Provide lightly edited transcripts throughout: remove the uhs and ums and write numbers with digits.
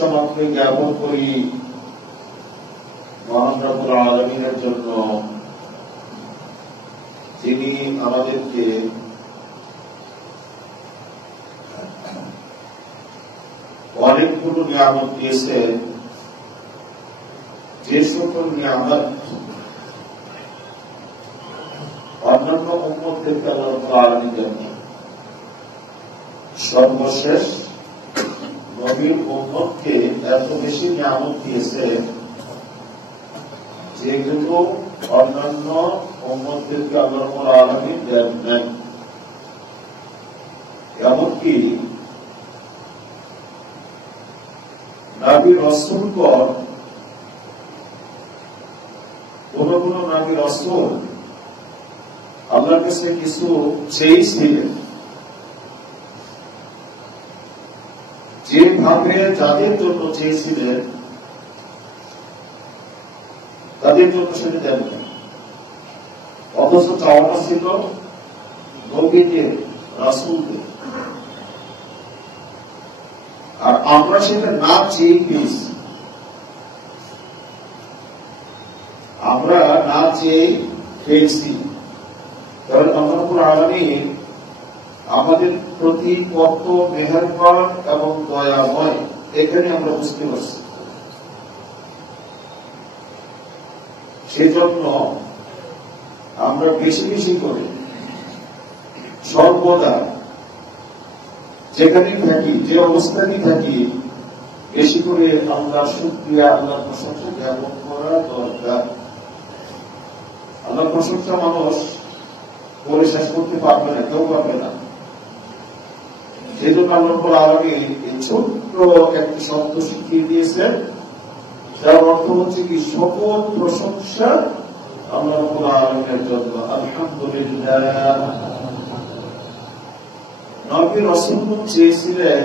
প্রশংসা মাত্র জ্ঞাপন করি মহান রব্বুল আলামিনের জন্য, যিনি আমাদেরকে অনেকগুলো নিয়ামত দিয়েছে, যে সকল নিয়ামত অন্যান্য উম্মতদেরকে আল্লাহ রাব্বুল আলামিন দেন। সর্বশেষ নবীর উম্মতকে এত বেশি নিয়ামত দিয়েছে যেগুলো অন্যান্য উম্মতদেরকে আল্লাহ রাব্বুল আলামিন দেন নাই। এমনকি নবী রাসূলগণ, কোন কোন নবী রাসূল আল্লাহর কাছে কিছু চেয়েছিলেন, যেভাবে যাদের জন্য চেয়েছিলেন তাদের জন্য সেটা দেন না, অথচ চাওয়াটা ছিল নবীদের, রাসূলদের। আর আমরা সেটা না চেয়ে পেয়েছি, আমরা না চেয়ে পেয়েছি। কারণ আল্লাহ রাব্বুল আলামিন আমাদের প্রতি কত মেহেরবান এবং দয়াময়, এখানে আমরা বুঝতে পারছি। সেজন্য আমরা বেশি বেশি করে সর্বদা যেখানেই থাকি, যে অবস্থাতেই থাকি, বেশি করে আল্লাহর শুকরিয়া, আল্লাহর প্রশংসা জ্ঞাপন করা দরকার। আল্লাহর প্রশংসা মানুষ বলে শেষ করতে পারবে না, কেউ পারবে না। সেই জন্য আল্লাহ রাব্বুল আলামিন এই ছোট্ট একটি শব্দ শিখিয়ে দিয়েছেন, যার অর্থ হচ্ছে কি সকল প্রশংসা আল্লাহ রাব্বুল আলামিনের জন্য। আলহামদুলিল্লাহ। নবী রাসূলগণ চেয়েছিলেন,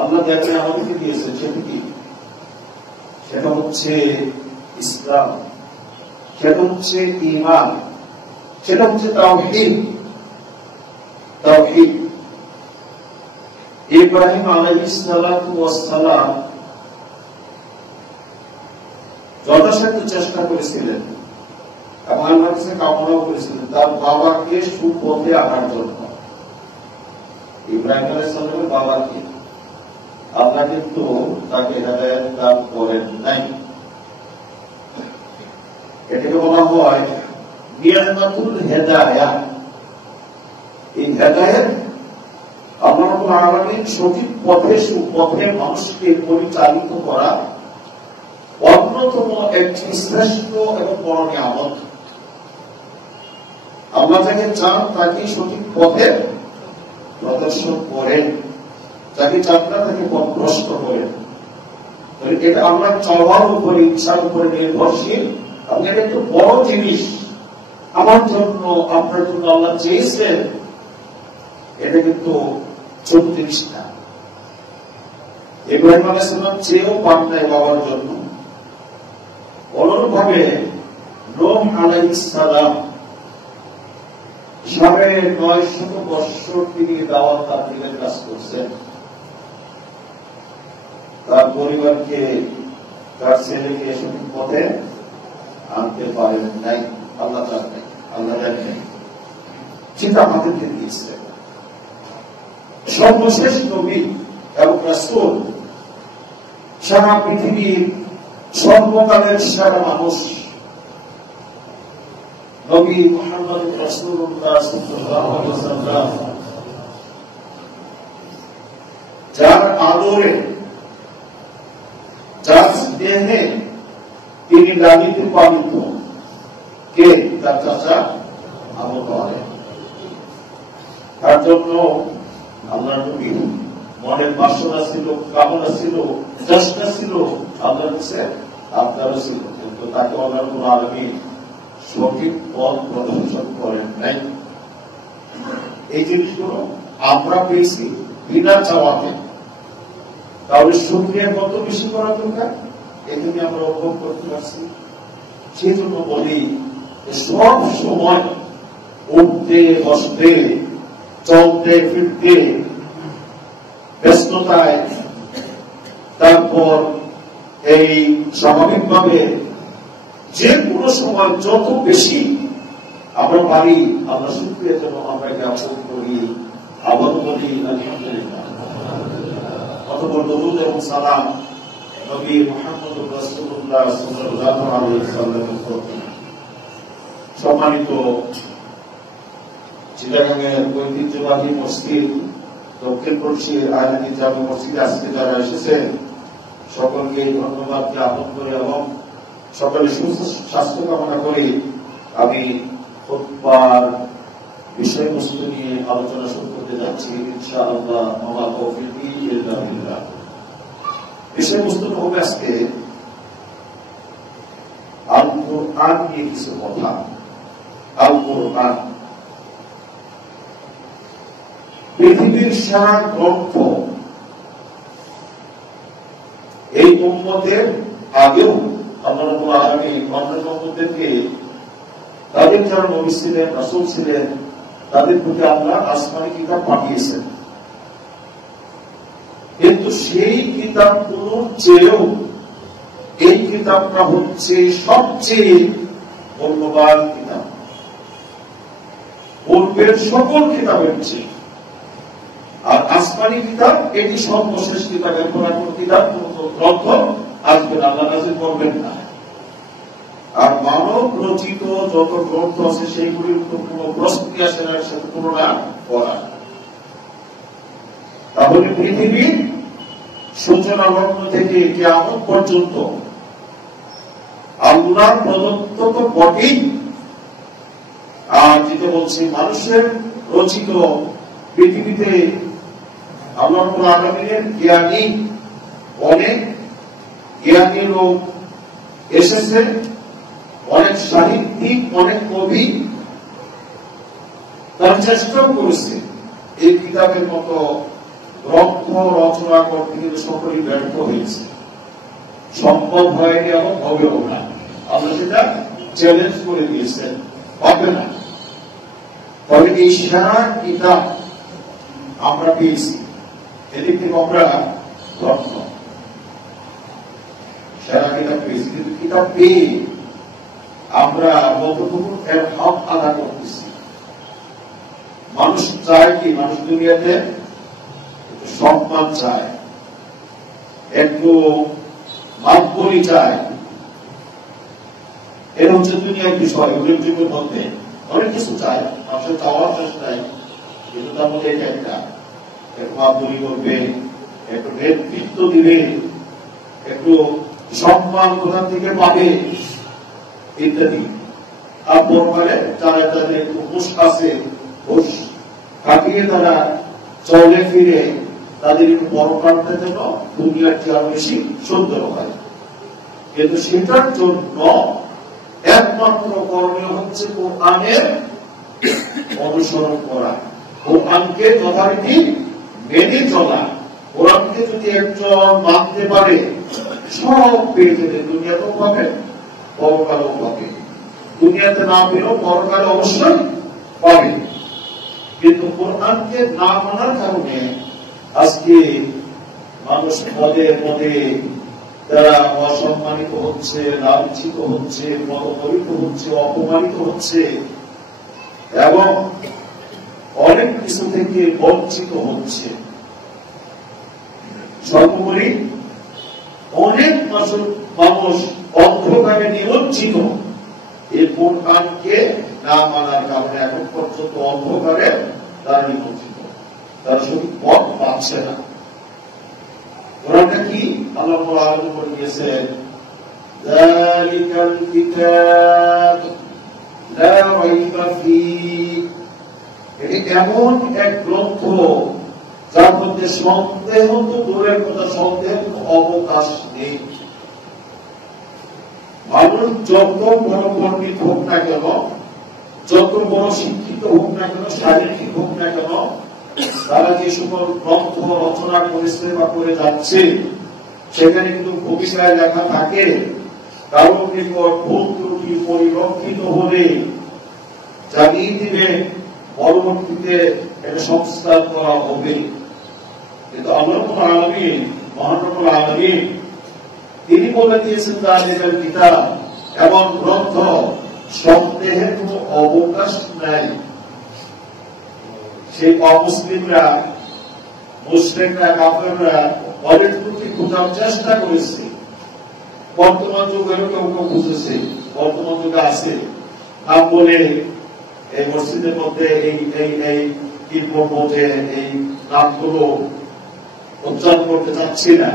আল্লাহ দেখেন আমাদেরকে দিয়েছেন, সেটা কি? সেটা হচ্ছে ইসলাম, সেটা হচ্ছে ঈমান, সেটা হচ্ছে তাওহীদ। তাওহীদ। ইব্রাহিম আলাইহিস সালাতু ওয়াস সালাম যথাসাধ্য চেষ্টা করেছিলেন এবং আল্লাহর কাছে কামনাও করেছিলেন তার বাবাকে সুপথে আনার জন্য। ইব্রাহিম আলাইহিস সালামের বাবাকে আল্লাহ কিন্তু তাকে হেদায়েত দান করেন নাই। এটাকে বলা হয় নিয়ামাতুল হেদায়াত। এই হেদায়েত আল্লাহ রাব্বুল আলামিন সঠিক পথে, সুপথে মানুষকে পরিচালিত করা অন্যতম একটি শ্রেষ্ঠ এবং বড় নিয়ামত। আল্লাহ যাকে চান তাকে সঠিক পথে প্রদর্শন করেন, যাকে চান না তাকে পথভ্রষ্ট করেন। এটা আমরা চাওয়ার উপরে, ইচ্ছার উপরে নির্ভরশীল। আপনি এটা একটু বড় জিনিস আমার জন্য, আপনার জন্য আল্লাহ চেয়েছেন, এটা কিন্তু ছোট জিনিস না। ইব্রাহিম আলাইহিস সালাম চেয়েও পান নাই বাবার জন্য। অনুরূপভাবে নূহ আলাইহিস সালাম 950 বছর তিনি দাওয়াত তাবলীগের কাজ করছেন। তার পরিবারকে, তার ছেলেকে সঠিক পথে আনতে পারেন নাই। আল্লাহ চান নাই, আল্লাহ দেখেন, চিন্তা আমাদেরকে দিয়েছে। সর্বশেষ নবী এবং রাসূল, সারা পৃথিবীর সর্বকালের সেরা মানুষ নবী মুহাম্মদ রাসূলুল্লাহ সাল্লাল্লাহু আলাইহি ওয়াসাল্লাম, যার আদরে, যার স্নেহে তিনি লালিত পালিত। কে? তার চাচা আবু তালেব। তার জন্য আল্লাহ নবীর মনের বাসনা ছিল, কামনা ছিল, চেষ্টা ছিল, আল্লাহর কাছে আপনারও ছিল, কিন্তু তাকে আল্লাহ রাব্বুল আলামিন সঠিক পথ প্রদর্শন করেন নাই। এই জিনিসগুলো আমরা পেয়েছি বিনা চাওয়াতে। তাহলে শুকরিয়া কত বেশি করা দরকার, এখানে আমরা অনুভব করতে পারছি। সেই জন্য বলি সব সময় উঠতে, বসতে, চলতে, ফিরতে, ব্যস্ততায়, তারপর এই স্বাভাবিকভাবে যে কোনো সময় যত বেশি আমরা পারি আমরা শুকরিয়া যেন আমরা জ্ঞাপন করি, আবার বলি আলহামদুলিল্লাহ। অতঃপর দরুদ এবং সালাম নবী মুহাম্মদ রাসূলুল্লাহ সাল্লাল্লাহু আলাইহি ওয়াসাল্লামের প্রতি। সম্মানিত চিটাগাংয়ের ঐতিহ্যবাহী মসজিদ দক্ষিণপন্থীর আইনি জামে মসজিদে আজকে যারা এসেছেন সকলকে ধন্যবাদ জ্ঞাপন করে এবং সকলে সুস্বাস্থ্য কামনা করে আমি খুতবার বিষয়বস্তু নিয়ে আলোচনা শুরু করতে যাচ্ছি ইনশাআল্লাহ। ওয়া তৌফিকি ইল্লা বিল্লাহ। বিষয়বস্তু হবে আজকে আল কোরআন নিয়ে কিছু কথা। আল কোরআন পৃথিবীর সারা গ্রন্থ। এই উম্মতের আগেও আল্লাহ রাব্বুল আলামিন অন্যান্য উম্মতদেরকে তাদের যারা নবী ছিলেন, রাসূল ছিলেন, তাদের প্রতি আল্লাহ আসমানি কিতাব পাঠিয়েছেন। কিন্তু সেই কিতাবগুলোর চেয়েও এই কিতাবটা হচ্ছে সবচেয়ে মূল্যবান কিতাব, পূর্বের সকল কিতাবের চেয়ে। আর আসমানি কিতাব এটি সর্বশেষ কিতাব, এরপর কোন কিতাব কোন গ্রন্থ আসবে না, আল্লাহ নাযিল করবেন না। আর মানব রচিত যত গ্রন্থ আছে সেইগুলির উপর কোন প্রশ্নই আসে না, সাথে তুলনা করা। তাহলে পৃথিবীর সূচনা লগ্ন থেকে কিয়ামত পর্যন্ত আল্লাহ প্রদত্ত তো বটেই, আর যেটা বলছি মানুষের রচিত পৃথিবীতে আল্লাহ রাব্বুল আলামিনের জ্ঞানী অনেক জ্ঞানী লোক এসেছে, অনেক সাহিত্যিক, অনেক কবি তার চেষ্টাও করেছে এই কিতাবের মতো গ্রন্থ রচনা করতে, কিন্তু সকলেই ব্যর্থ হয়েছে। সম্ভব হয়নি এবং হবেও না। আল্লাহ সেটা চ্যালেঞ্জ করে দিয়েছেন, হবে না। তবে এই সারা কিতাব আমরা পেয়েছি, এদিক থেকে আমরা ধন্য। সারা কিতাব পেয়েছি, কিন্তু কিতাব পেয়ে আমরা কতটুকু এর হক আদা করতেছি। মানুষ চায় কি, মানুষ দুনিয়াতে সম্মান চায়, একটু মাতবরি চায়। এর হচ্ছে দুনিয়ার বিষয়। উল্লেখযোগ্যের মধ্যে অনেক কিছু চায়, মানুষের চাওয়ার চেষ্টায়, কিন্তু তার মধ্যে এটা একটা একটু মাতবরি করবে, একটু নেতৃত্ব দিবে, একটু সম্মান কোথা থেকে পাবে ইত্যাদি। আর পরকালে যারা তাদের একটু হুঁশ আছে, হুঁশ কাটিয়ে তারা চলে ফিরে, তাদের একটু পরকালটা যেন দুনিয়ার চেয়ে আরো বেশি সুন্দর হয়। কিন্তু সেটার জন্য একমাত্র করণীয় হচ্ছে কোরআনের অনুসরণ করা, কোরআনকে যথারীতি মেনে চলা। কোরআনকে যদি একজন মানতে পারে সব পেয়ে যাবে, দুনিয়াতেও পাবে, পরকালেও পাবে। দুনিয়াতে না পেলেও পরকালে অবশ্যই পাবে। কিন্তু কোরআনকে না মানার কারণে আজকে মানুষ পদে পদে তারা অসম্মানিত হচ্ছে, লাঞ্ছিত হচ্ছে, মদমরিত হচ্ছে, অপমানিত হচ্ছে এবং অনেক কিছু থেকে বঞ্চিত হচ্ছে। সর্বোপরি অনেক মানুষ অন্ধকারে নিমজ্জিত, এই কোরআনকে না মানার কারণে এখন পর্যন্ত অন্ধকারে তারা নিমজ্জিত, তারা সঠিক পথ পাচ্ছে না। কোরআনটা কি আল্লাহ আলোচনা করে দিয়েছেন, যালিকাল কিতাব লা রাইবা ফীহ, এটি এমন এক গ্রন্থ যার মধ্যে সন্দেহ তো দূরের কথা, সন্দেহের অবকাশ নেই। মানুষ যত বড় পণ্ডিত হোক না কেন, যত বড় শিক্ষিত হোক না কেন, শারীরিক হোক না কেন, তারা যে সকল গ্রন্থ রচনা করেছে বা করে যাচ্ছে সেখানে কিন্তু ভবিষ্যতে লেখা থাকে, কারণ নিকট ভুল ত্রুটি পরিলক্ষিত হলে জানিয়ে দিবে, পরবর্তীতে এটা সংস্কার করা হবে। কিন্তু আল্লাহ রাব্বুল আলামিন মহানবুল আলামিন তিনি বলে দিয়েছেন যালিকাল কিতাব, এমন গ্রন্থ সন্দেহের কোন অবকাশ নাই। সেই অমুসলিমরা, মুশরিকরা, কাফেররা অনেক ত্রুটি খোঁজার চেষ্টা করেছে। বর্তমান যুগেরও কেউ কেউ বুঝেছে, বর্তমান যুগে আছে। নাম বলে এই মসজিদের মধ্যে এই কি বলবো যে এই নামগুলো উচ্চারণ করতে চাচ্ছি না,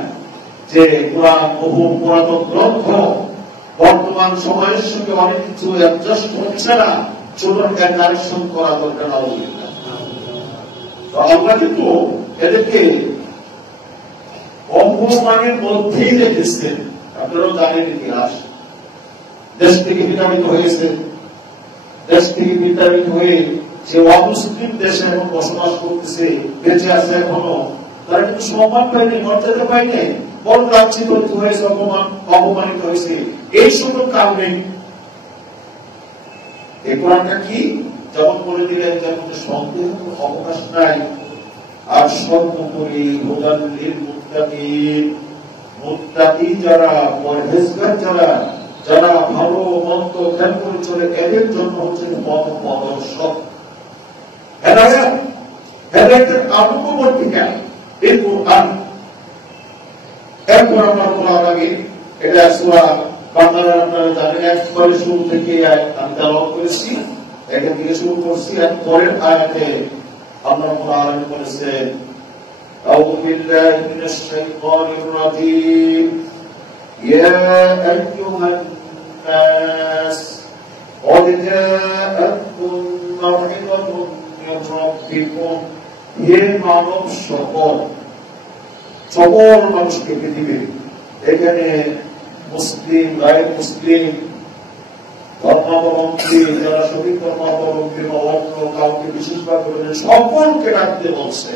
যে কোরআন বহু পুরাতন গ্রন্থ, বর্তমান সময়ের সঙ্গে অনেক কিছু অ্যাডজাস্ট হচ্ছে না, সুতরাং কারেকশন করা দরকার। আমরা কিন্তু এদেরকে অপমানের মধ্যেই রেখেছেন। আপনারাও জানেন ইতিহাস, দেশ থেকে বিতাড়িত হয়েছে, দেশ থেকে বিতাড়িত হয়ে যে অমুসলিম দেশে এখন বসবাস করতেছে, বেঁচে আছে এখনো, তারা কিন্তু সম্মান পায়নি, মর্যাদা পায়নি, বড় লাঞ্ছিত হয়েছে, অপমানিত হয়েছে। এই সকল কারণে এই কোরআনটা কি যেমন বলে দিলেন, যেমন সন্দেহ অবকাশ নাই। আর সর্বোপরি হুদাল লিল মুত্তাকিন, মুত্তাকি যারা, পরহেজগার যারা, যারা ভালো মন্দ ধ্যান করে চলে, এদের জন্য হচ্ছে পথ প্রদর্শক, হেদায়েত, হেদায়েতের আনুগত্যিকা এই কোরআন। এরপর আমরা বলার আগে এটা সূরা বাকারা আপনারা জানেন, একবারে শুরু থেকে আমি তেলাওয়াত করেছি, এটা দিয়ে শুরু করছি। আর পরের আয়াতে আল্লাহ তাআলা বলেছেন, আউযু বিল্লাহি মিনাশ শাইতানির রাজীম, ইয়া আইয়ুহান নাস قد جاءتكم موعظة من ربكم। হে মানব সকল, সকল মানুষকে পৃথিবীর, এখানে মুসলিম, গায়ের মুসলিম, ধর্মাবলম্বী, যারা সঠিক ধর্মাবলম্বী বা অন্য কাউকে বিশেষভাবে সকলকে ডাকতে বলছে।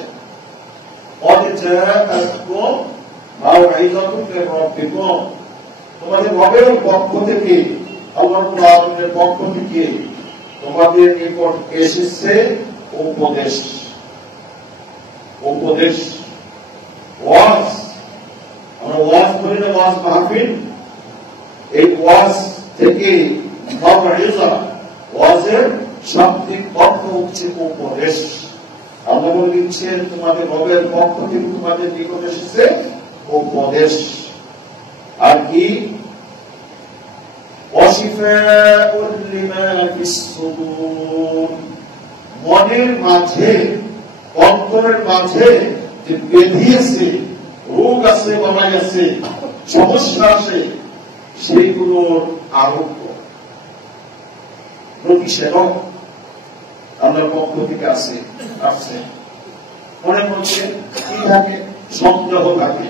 তোমাদের রবের পক্ষ থেকে, আল্লাহর পক্ষ থেকে তোমাদের নিকট এসেছে উপদেশ। উপদেশ, ওয়াজ, আমরা ওয়াজ করি না, ওয়াজ মাহফিল, এই ওয়াজ থেকে ওয়াজের শাব্দিক অর্থ হচ্ছে উপদেশ। আল্লাহ বলে দিচ্ছেন তোমাদের রবের পক্ষ থেকে তোমাদের নিকট এসেছে উপদেশ। আর কি? ওয়াশিফাউল লিমা ফিস সুদূর, মনের মাঝে, অন্তরের মাঝে যে ব্যাধি আছে, রোগ আছে, বালাই আছে, সমস্যা আছে, সেইগুলোর আরোগ্য, প্রতিষেধক আল্লাহর পক্ষ থেকে আসছে। মনের মধ্যে কি থাকে? সন্দেহ থাকে।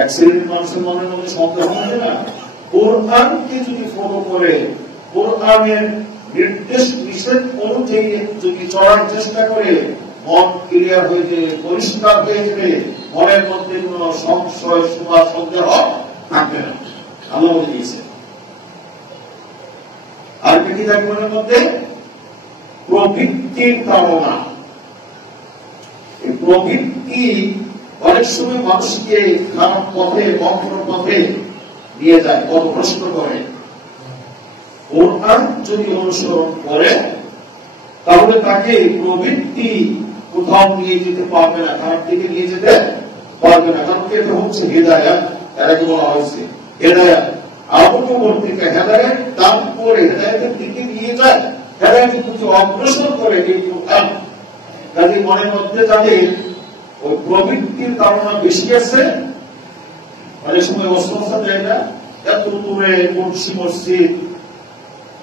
এক শ্রেণীর মানুষের মনের মধ্যে সন্দেহ থাকে না। কোরআনকে যদি ফলো করে, কোরআনের নির্দেশ নিষেধ অনুযায়ী যদি চলার চেষ্টা করে, মন ক্লিয়ার হয়ে যাবে, পরিষ্কার হয়ে যাবে, মনের মধ্যে কোন সংশয়, সুবা, সন্দেহ থাকবে না। আল্লাহ বলে দিয়েছে। আর কি থাকে মনের মধ্যে? প্রবৃত্তির কামনা। এই প্রবৃত্তি অনেক সময় মানুষকে খারাপ পথে, বক্র পথে নিয়ে যায়, পথভ্রষ্ট করে। কোরআন যদি অনুসরণ করে তাহলে তাকে প্রবৃত্তি কোথাও নিয়ে যেতে পারবে না, খারাপ দিকে নিয়ে যেতে পারবে না। কারণ এটা হচ্ছে হিদায়াত, এটাকে বলা হয়েছে হেদায়াত। আবদ্ধবর্তীকে হেদায়াত দান করে হেদায়াতের দিকে নিয়ে যায়, হেদায়াতের প্রতি অগ্রসর করে এই কোরআন। কাজে মনের মধ্যে যাদের ওই প্রবৃত্তির ধারণা বেশি আছে, অনেক সময় অস্বস্থতা দেয় না, এত দূরে মুন্সি মসজিদ,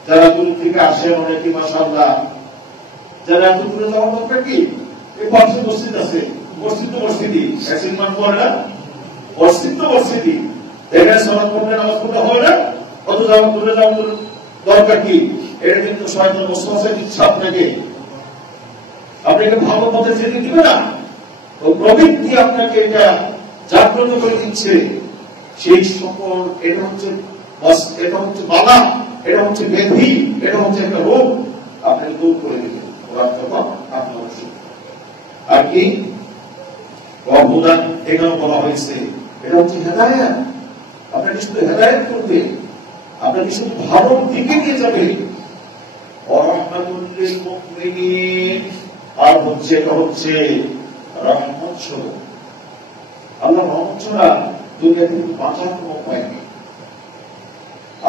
যারা দূর থেকে আসেন অনেকে মাশাআল্লাহ, যারা এত দূরে যাওয়ার দরকার কি? এই পাশে মসজিদ আছে, মসজিদ তো মসজিদই, একদিন মান পড়ে না, মসজিদ তো মসজিদই, এখানে সালাত পড়লে নামাজ পড়তে হয় না, কত যাওয়া দূরে যাওয়ার দরকার কি? এটা কিন্তু শয়তান ওয়াসওয়াসা দিচ্ছে আপনাকে, আপনাকে ভালো পথে যেতে দিবে না। তো প্রবৃত্তি আপনাকে এটা জাগ্রত করে দিচ্ছে। সেই সকল, এটা হচ্ছে বালা, এটা হচ্ছে ব্যাধি, এটা হচ্ছে একটা রোগ, আপনাকে দূর করে দিবে। আর কি? অবদান এখানে বলা হয়েছে, এটা হচ্ছে হেদায়েত। আপনাকে শুধু হেদায়েত করবে, আপনাকে শুধু ভালোর দিকে নিয়ে যাবে। রাহমাতুল মুমিনিন, আর হচ্ছে এটা হচ্ছে রহমত স্বরূপ। আল্লাহ রহমত ছাড়া দুনিয়াতে বাঁচার কোনো উপায় নেই।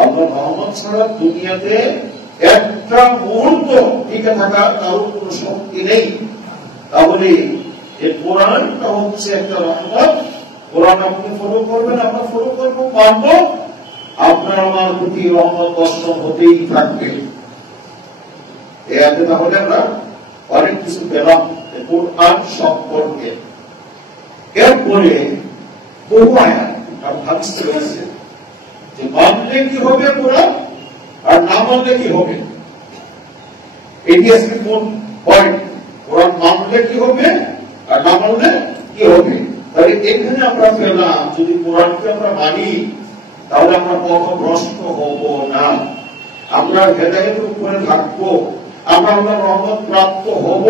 আল্লাহ রহমত ছাড়া দুনিয়াতে একটা মুহূর্ত টিকে থাকা কারোর কোন শক্তি নেই। তাহলে এই কোরআনটা হচ্ছে একটা রহমত। কোরআন আপনি ফলো করবেন, আমরা ফলো করবো, মানব, আপনার আমার প্রতি রহমত বর্ষণ হতেই থাকবে। এতে তাহলে আমরা অনেক কিছু পেলাম কোরআন সম্পর্কে। এরপরে বহু আয়াত আর হাদিস রয়েছে যে মানলে কি হবে কোরআন, আর না মানলে কি হবে। এটি আজকে কোন পয়েন্ট, কোরআন মানলে কি হবে আর না মানলে কি হবে। তাহলে এখানে আমরা পেলাম যদি কোরআনকে আমরা মানি তাহলে আমরা পথভ্রষ্ট হব না, আমরা হেদায়েতের উপরে থাকবো, আমরা আল্লাহর রহমত প্রাপ্ত হব।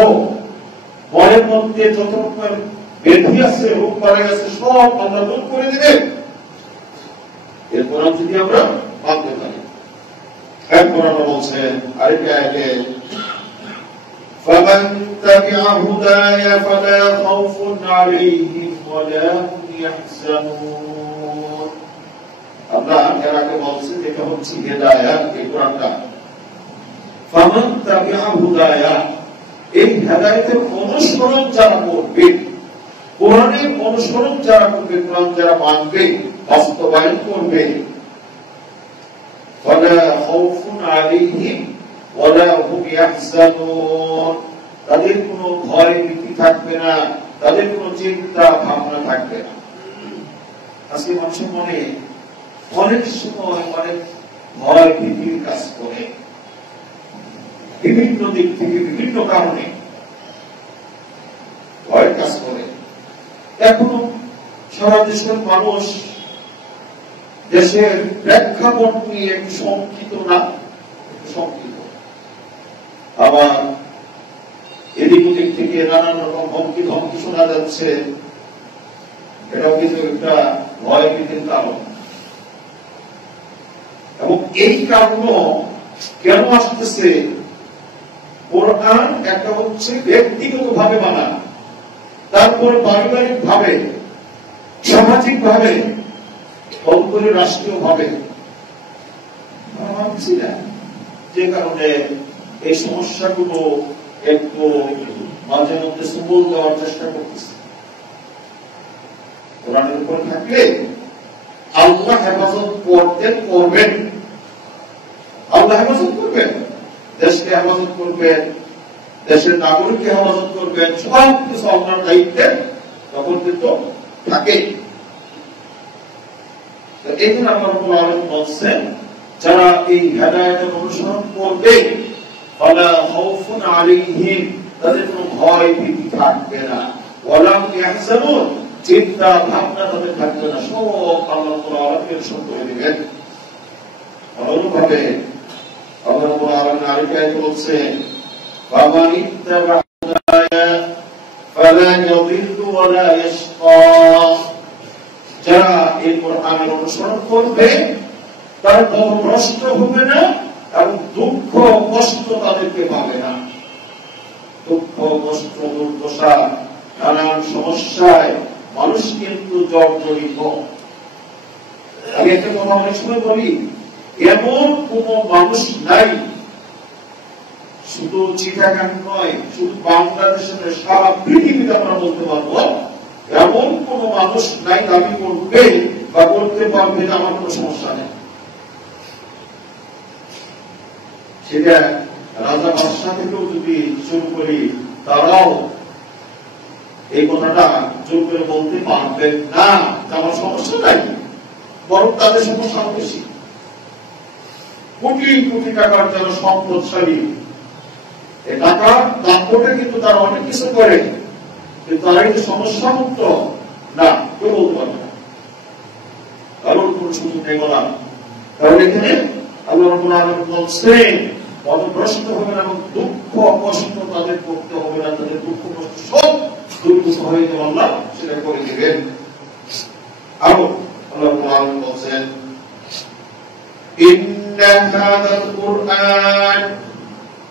মনের মধ্যে যত রকমের ব্যাধি আছে, রোগ বাড়াই আছে, সব আল্লাহ দূর করে দেবেন এর কোরআন যদি আমরা মানতে পারি। এরপর আল্লাহ বলছেন আরেকটি আয়াতে, فمن تبع هداي فلا خوف عليهم ولا هم يحزنون। আল্লাহ এর আগে বলছেন এটা হচ্ছে হেদায়েত, এই কোরআনটা। ফামান তাবিআ হুদায়া, এই হেদায়েতের অনুসরণ যারা করবে, কোরআনের অনুসরণ যারা করবে, কোরআন যারা মানবে, বাস্তবায়ন করবে, ফালা খাউফুন আলাইহিম ওয়ালা হুম ইয়াহজানুন, তাদের কোনো ভয় ভীতি থাকবে না, তাদের কোনো চিন্তা ভাবনা থাকবে না। আজকে মানুষের মনে অনেক সময় অনেক ভয় ভীতির কাজ করে, বিভিন্ন দিক থেকে বিভিন্ন কারণে ভয়ের কাজ করে। এখনো সারা দেশের মানুষ দেশের প্রেক্ষাপট নিয়ে একটু শঙ্কিত না, শঙ্কিত। আবার এদিক ওদিক থেকে নানান রকম হুমকি ধমকি শোনা যাচ্ছে, এটাও কিন্তু একটা ভয় ভীতির কারণ। এবং এই কারণ কেন আসতেছে, কোরআন একটা হচ্ছে ব্যক্তিগত ভাবে মানা, তারপর পারিবারিক ভাবে, সামাজিক ভাবে, তদুপরি রাষ্ট্রীয় ভাবে মানছি না, যে কারণে এই সমস্যাগুলো একটু মাঝে মধ্যে সুবল দেওয়ার চেষ্টা করতেছে। কোরআনের উপর থাকলে আল্লাহ হেফাজত করতেন, করবেন, আল্লাহ হেফাজত করবেন, দেশকে হেফাজত করবেন, দেশের নাগরিককে হেফাজত করবেন, সব কিছু আপনার দায়িত্বে তখন কিন্তু থাকে। এখানে আমার বলছেন যারা এই হেদায়েতের অনুসরণ করবে, ফালা খাউফুন আলাইহিম, তাদের কোনো ভয় ভীতি থাকবে না, ওয়ালা হুম ইয়াহজানুন, চিন্তা ভাবনা তাদের থাকবে না, সব আল্লাহ তাআলা সব করে দিবেন। অনুরূপভাবে আল্লাহ রাব্বুল আলামিন আরেকটা আয়াতে বলছেন, ফামান ইত্তাবা হুদায়া ফালা ইয়াদিল্লু ওয়ালা ইয়াশকা, যারা এই কোরআনের অনুসরণ করবে তারা পথভ্রষ্ট হবে না এবং দুঃখ কষ্ট তাদেরকে পাবে না। দুঃখ কষ্ট দুর্দশা নানান সমস্যায় মানুষ কিন্তু জর্জরিত। আমি একটা কথা অনেক সময় বলি, এমন কোন মানুষ নাই, শুধু চিটাগাং নয়, শুধু বাংলাদেশের সারা পৃথিবীতে আমরা বলতে পারবো, এমন কোন মানুষ নাই দাবি করবে বা করতে পারবে যে আমার কোন সমস্যা নেই। সেটা রাজা বাদশাহ থেকেও যদি শুরু করি, তারাও এই কথাটা জোর করে বলতে পারবেন না যে আমার সমস্যা নাই, বরং তাদের সমস্যা বেশি। কোটি কোটি টাকার যারা সম্পদশালী, এই টাকার দাপটে কিন্তু তারা অনেক কিছু করে, কিন্তু তারা কিন্তু সমস্যা মুক্ত না, কেউ বলতে পারবে না, কারোর কোন সুযোগ নেই বলা। কারণ এখানে আল্লাহ রাব্বুল আলামিন বলছেন পথভ্রষ্ট হবে না এবং দুঃখ কষ্ট তাদের করতে হবে না, তাদের দুঃখ কষ্ট সব দুর্বল হয়ে গেলে আল্লাহ সেটা করে দিবেন। আরো আল্লাহ কোরআন বলছেন ইন্না হাযাল কুরআন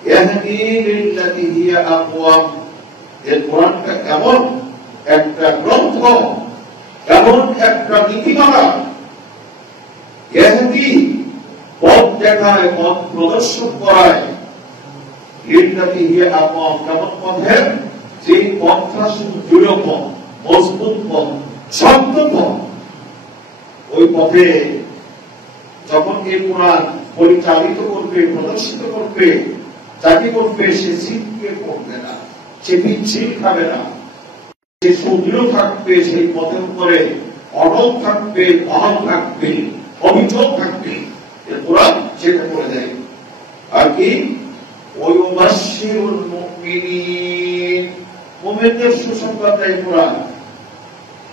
ইয়াহদি লিল্লাতী হিয়া আকওয়াম। এই কোরআনটা এমন একটা গ্রন্থ, এমন একটা নীতিমালা, ইয়াহদি পথ দেখায়, পথ প্রদর্শন করায়, লিল্লাতী হিয়া আকওয়াম কেমন পথে, যে পথটা শুধু দৃঢ় পথ, মজবুত পথ, শক্ত পথ। ওই পথে যখন এই কোরআন পরিচালিত করবে, প্রদর্শিত করবে, যাকে করবে সে ছিটকে পড়বে না, সে পিছিল খাবে না, সে সুদৃঢ় থাকবে, সেই পথের উপরে অটল থাকবে, বহাল থাকবে, অবিচল থাকবে। এই কোরআন সেটা করে দেয়। আর কি ওয়ায়ুবাশশিরুল মুমিনিন, মুমিনদের সুসংবাদ দেয় কোরআন,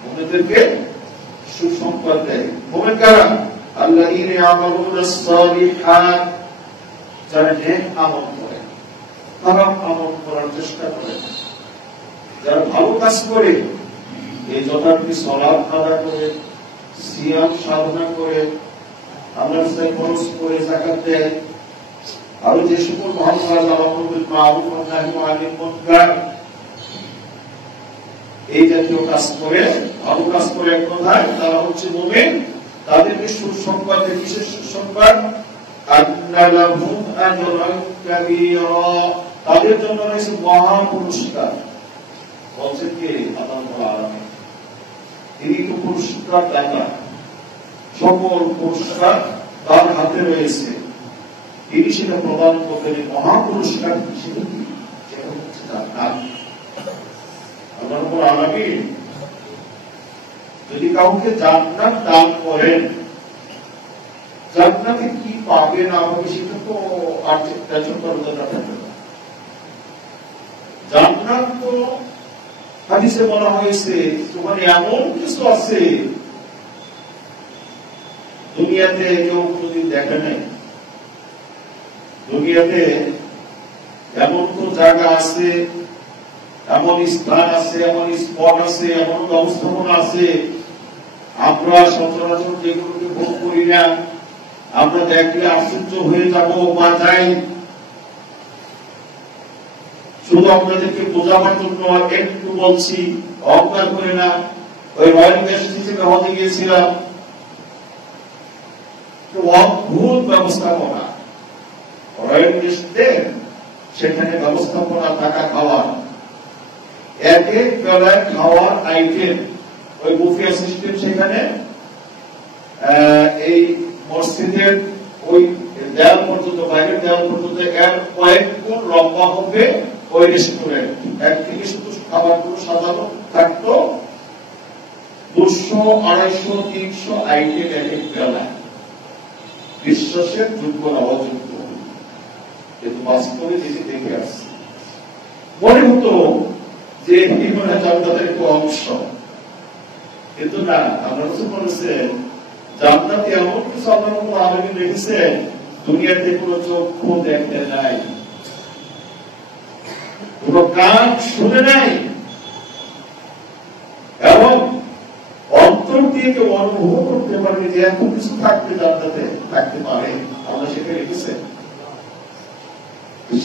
মুমিনদেরকে সুসংবাদ দেয়। মুমিন কারা? আল্লাযীনা ইয়ামালুনাস সালিহাত, যারা নেক আমল করে, খারাপ আমল করার চেষ্টা করে, যারা ভালো কাজ করে, এই যথার্থ সালাত আদায় করে, সিয়াম সাধনা করে, আল্লাহর রাস্তায় খরচ করে, যাকাত দেয়, আরো যে সকল ভালো কাজ, আমল বিল মারুফ ওয়া নাহয়ু আনিল মুনকার, এই জাতীয় কাজ করে, ভালো কাজ করে, এক কথায় তারা হচ্ছে মুমিন। তাদেরকে সুসংবাদ, বিশেষ সুসংবাদ, আন্না লাহুম আজরান কাবীরা, তাদের জন্য রয়েছে মহা পুরস্কার। বলছেন কে? আল্লাহ রাব্বুল আলামিন। তিনি তো পুরস্কার দাতা, সকল পুরস্কার তার হাতে রয়েছে, তিনি সেটা প্রদান করতেন। মহা পুরস্কার হিসেবে সেটা হচ্ছে জান্নাত। আল্লাহ রাব্বুল আলামিন যদি কাউকে জান্নাত দান করেন, জান্নাতে কি পাবে না পাবে সেটা তো আর টেনশন করার দরকার থাকে না। জান্নাত তো হাদিসে বলা হয়েছে তোমার এমন কিছু আছে দুনিয়াতে কেউ কোনদিন দেখে নাই। দুনিয়াতে এমন কোন জায়গা আছে, এমন স্থান আছে, এমন স্পট আছে, এমন ব্যবস্থাপনা আছে, আমরা সচরাচর যেগুলোকে ভোগ করি না, আমরা দেখলে আশ্চর্য হয়ে যাব বা যাই। শুধু আপনাদেরকে বোঝাবার জন্য একটু বলছি, অহংকার করে না। ওই রয়্যাল গেস্ট হিসেবে হতে গিয়েছিলাম, অদ্ভুত ব্যবস্থাপনা। রয়্যাল গেস্টদের সেখানে ব্যবস্থাপনা, থাকা, খাওয়া, এক এক বেলায় খাওয়ার আইটেম, ওই বুফে সিস্টেম। সেখানে এই মসজিদের ওই দেয়াল পর্যন্ত, বাইরের দেয়াল পর্যন্ত এর কয়েক গুণ লম্বা হবে ওই রেস্টুরেন্ট। একদিকে শুধু খাবারগুলো সাজানো থাকতো, 200, 250, 300 আইটেম এক এক বেলায়। বিশ্বাসের যোগ্য না অযোগ্য, কিন্তু বাস্তবে যেটি দেখে আসছে মনে হতো যে এই মনে হয় জান্নাতের একটু অংশ, কিন্তু না। আল্লাহ রাসূল বলেছেন জান্নাতে এমন কিছু আল্লাহ রাব্বুল আলামিন রেখেছেন দুনিয়াতে কোনো চক্ষু দেখে নাই, কোনো কান শুনে নাই, এবং অন্তর দিয়ে কেউ অনুভব করতে পারবে যে এত কিছু থাকতে জান্নাতে থাকতে পারে। আল্লাহ সেটা রেখেছেন।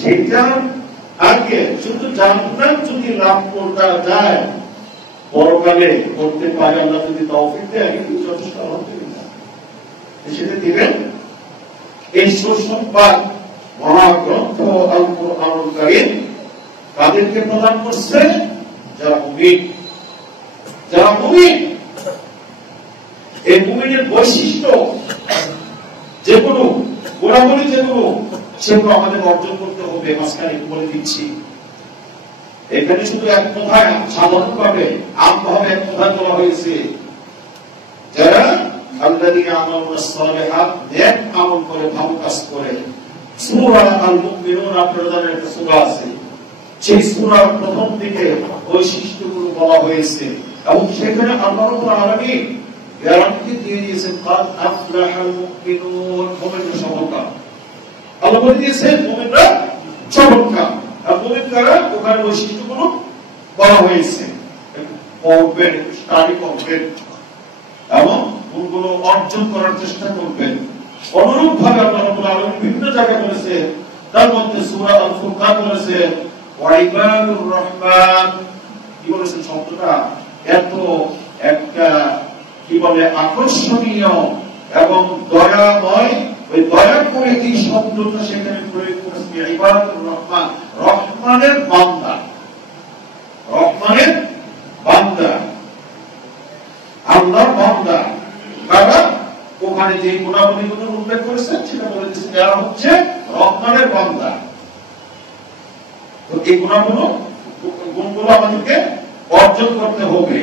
সেটা আগে শুধু জান্নাত যদি লাভ করতে যায়, পরকালে করতে পারে, আল্লাহ যদি তৌফিক দেয়, কিন্তু যথেষ্ট আলহামদুলিল্লাহ সেটা দিবেন। এই সুসংবাদ মহাগ্রন্থ আল কুরআনুল কারীম কাদেরকে প্রদান করছে? যারা মুমিন। যারা মুমিন, এই মুমিনের বৈশিষ্ট্য যেগুলো, গুণাবলী যেগুলো, সেগুলো আমাদের অর্জন করতে হবে। মাঝখানে বলে দিচ্ছি, এখানে শুধু এক কথায় সাধারণভাবে আমভাবে এক কথা বলা হয়েছে, যারা আল্লাযীনা আমালুনাস সালিহাত, নেক আমল করে, ভালো কাজ করে। সূরা আল মুমিনুন আপনাদের জানেন একটা সূরা আছে, সেই সূরার প্রথম দিকে বৈশিষ্ট্যগুলো বলা হয়েছে, এবং সেখানে আল্লাহ রাব্বুল আলামিন গ্যারান্টি দিয়ে দিয়েছেন কাদ আফলাহাল মুমিনুন, মুমিনরা সফলকাম। আল্লাহ বলে দিয়েছেন মুমিনরা সফলকাম। আর মুমিন কারা? ওখানে বৈশিষ্ট্যগুলো বলা হয়েছে। পড়বেন, স্টাডি করবেন এবং গুণগুলো অর্জন করার চেষ্টা করবেন। অনুরূপ ভাবে আল্লাহ রাব্বুল আলামিন বিভিন্ন জায়গায় বলেছেন, তার মধ্যে সূরা আল ফুরকান বলেছেন ওয়াইবাদুর রহমান, কি বলেছেন শব্দটা এত একটা কি বলে আকর্ষণীয় এবং দয়াময়, ওই দয়া করে এই শব্দটা সেখানে প্রয়োগ করেছে ইবাদুর রহমান, রহমানের বান্দা, রহমানের বান্দা, আল্লাহর বান্দা কারা, ওখানে যে গুণাবলীগুলো উল্লেখ করেছেন সেটা বলে দিচ্ছে যারা হচ্ছে রহমানের বান্দা। তো এই গুণগুলো আমাদেরকে অর্জন করতে হবে।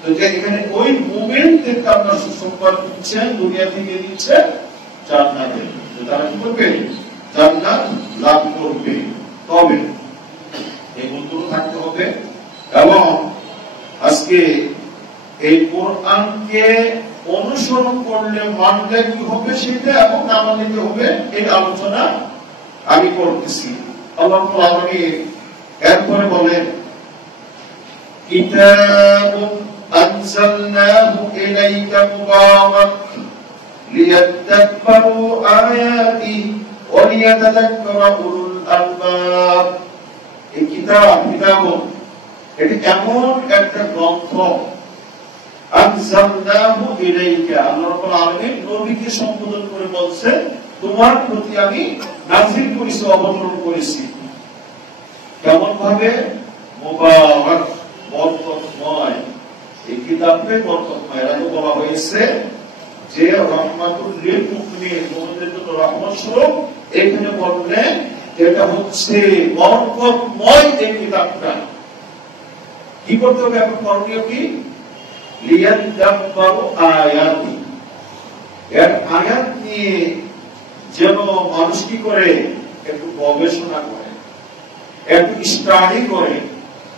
তো যে এখানে ওই মুমিনদেরকে আপনার সুসংবাদ দিচ্ছেন, দুনিয়া থেকে দিচ্ছে জান্নাতে, তারা কি করবে? জান্নাত লাভ করবে। তবে এই গুণগুলো থাকতে হবে এবং আজকে এই কোরআনকে অনুসরণ করলে মানলে কি হবে সেটা এবং না মানলে কি হবে এই আলোচনা আমি করতেছি। আল্লাহ রাব্বুল আলামিন এরপরে বলেন কিতাবুন আনজালনাহু ইলাইকা মুবারাক লিয়াদাব্বারু আয়াতিহি ওয়া লিয়াতাযাক্কারা উলুল আলবাব। এই কিতাবুন এটি এমন একটা গ্রন্থ, আনজালনাহু ইলাইকা, আল্লাহ রাব্বুল আলামিন নবীকে সম্বোধন করে বলছে তোমার প্রতি আমি নাযিল করেছি, অবতরণ করেছি। কেমন ভাবে? মুবারাক, বরকতময়। এই কিতাবকে বরকতময়, এর আগে বলা হয়েছে যে রহমাতুল লিল মুমিনিন, মুমিনদের জন্য রহমত স্বরূপ। এখানে বললেন এটা হচ্ছে বরকতময় এই কিতাবটা। কি করতে হবে এখন? করণীয় কি? লিয়াদাব্বারু আয়াতি, এর আয়াত নিয়ে যেন মানুষ কি করে? একটু গবেষণা করে, একটু স্টাডি করে,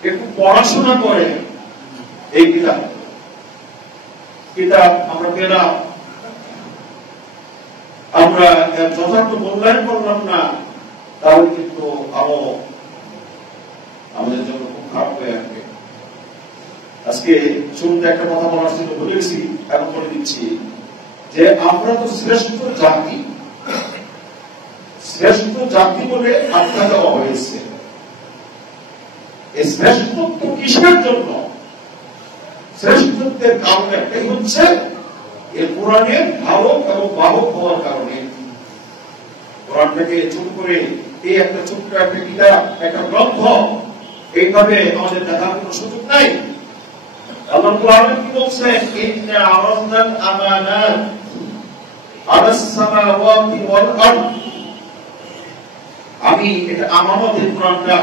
একটু পড়াশোনা করে। এই কিতাব আমরা পেলাম, আমরা যথার্থ মূল্যায়ন করলাম না, তাহলে কিন্তু আরো আমাদের জন্য খুব খারাপ হয়ে আসবে। আজকে শুরুতে একটা কথা বলার জন্য বলেছি, এখন বলে দিচ্ছি যে আমরা তো শ্রেষ্ঠ জাতি, শ্রেষ্ঠ জাতি বলে আখ্যা দেওয়া হয়েছে। এই শ্রেষ্ঠত্ব কিসের জন্য? শ্রেষ্ঠত্বের কারণ একটাই হচ্ছে এই কোরআনের ধারক এবং বাহক হওয়ার কারণে। কোরআনটাকে ছোট করে এই একটা ছোট্ট একটা কিতাব, একটা গ্রন্থ এইভাবে আমাদের দেখার কোনো সুযোগ নাই। আল্লাহ কোরআনে কি বলছে? ইন্না আরাদনাল আমানাত আলাস সামাওয়াতি ওয়াল আরদ, আমি এটা আমানতের কোরআনটা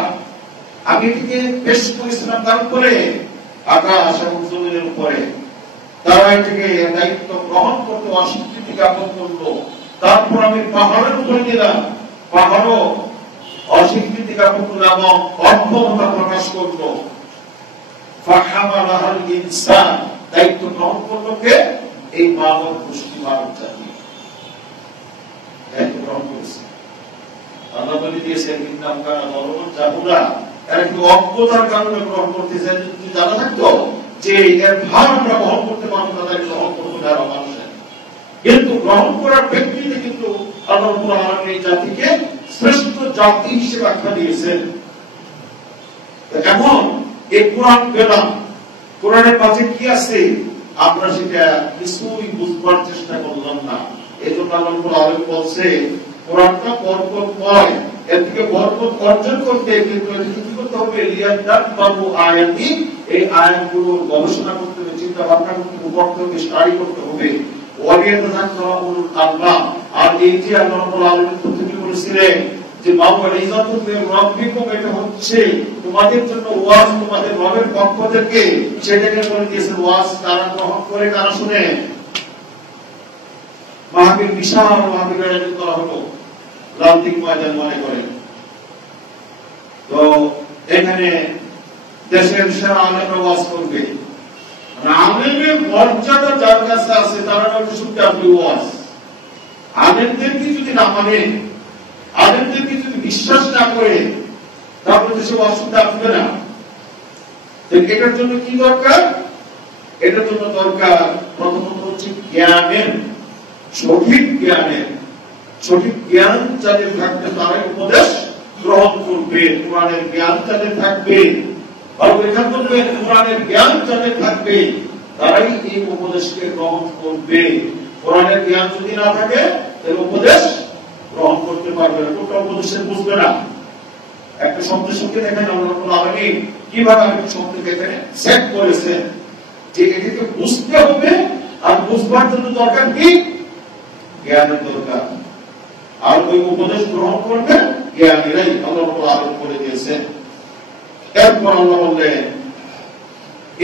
আমি এটিকে পেশ করেছিলাম তার উপরে, আকাশ এবং জমিনের উপরে। তারা এটিকে দায়িত্ব গ্রহণ করতে অস্বীকৃতি জ্ঞাপন করলো। তারপর আমি পাহাড়ের উপরে দিলাম, পাহাড়ও অস্বীকৃতি জ্ঞাপন করলো এবং অর্থমতা প্রকাশ করলো। ফাহামালাহাল ইনসান, দায়িত্ব গ্রহণ করলো কে? এই মানব গোষ্ঠী, মানব জাতি দায়িত্ব গ্রহণ করেছে। আল্লাহ বলে দিয়েছেন ইন্নাম কানা যালুমান জাহুলা, এরা একটু অজ্ঞতার কারণে গ্রহণ করতেছে। যদি জানা থাকতো যে এর ভার আমরা গ্রহণ করতে পারবো না, তাই গ্রহণ করবো না মানুষের। কিন্তু গ্রহণ করার ব্যক্তিতে কিন্তু আল্লাহ রাব্বুল আলামিন এই জাতিকে শ্রেষ্ঠ জাতি হিসেবে আখ্যা দিয়েছেন। এখন এই কোরআন পেলাম, কোরআনের মাঝে কি আছে আমরা সেটা কিছুই বুঝবার চেষ্টা করলাম না। এই জন্য আল্লাহ রাব্বুল আলামিন বলছে কোরআনটা বরকতময়, এর থেকে বরকত অর্জন করতে কিন্তু এটাকে কি করতে হবে? লিয়াদাব্বারু আয়াতি, এই আয়াতগুলোর গবেষণা করতে হবে, চিন্তা ভাবনা করতে হবে, পড়তে হবে, স্টাডি করতে হবে। ওয়া লিয়াতাযাক্কারা উলুল আলবাব, আর এই যে আল্লাহ রাব্বুল আলামিন প্রথমে বলেছিলেন যে মাউইযাতুন মির রাব্বিকুম, এটা হচ্ছে তোমাদের জন্য ওয়াজ, তোমাদের রবের পক্ষ থেকে। সেটাকে বলে দিয়েছেন ওয়াজ কারা গ্রহণ করে, কারা শুনে। মাহফিল, বিশাল মাহফিল আয়োজন করা হলো লালদিক ময়দান মনে করে। তো এখানে দেশের সেরা আলেমরা ওয়াজ করবে। আলেমের মর্যাদা যার কাছে আছে তারা শুনতে আপনি ওয়াজ। আলেমদেরকে যদি না মানে, আলেমদেরকে যদি বিশ্বাস না করে, তারপরে দেশে ওয়াজ শুনতে আসবে না। এটার জন্য কি দরকার? এটার জন্য দরকার প্রথমত হচ্ছে জ্ঞানের, সঠিক জ্ঞানের। সঠিক জ্ঞান যাদের থাকবে তারাই উপদেশ গ্রহণ করবে। কোরআনের জ্ঞান যাদের থাকবে, লেখা করবে, কোরআনের জ্ঞান যাদের থাকবে তারাই এই উপদেশকে গ্রহণ করবে। কোরআনের জ্ঞান যদি না থাকে তাহলে উপদেশ গ্রহণ করতে পারবে না, কোনটা উপদেশে বুঝবে না। একটা শব্দের সঙ্গে দেখেন আল্লাহ আলামিন কিভাবে একটা শব্দকে এখানে সেট করেছেন যে এটাকে বুঝতে হবে, আর বুঝবার জন্য দরকার কি? জ্ঞানের দরকার। আর ওই উপদেশ গ্রহণ করবে জ্ঞানীরাই, আল্লাহ আরোপ করে দিয়েছেন। এরপর আল্লাহ বললেন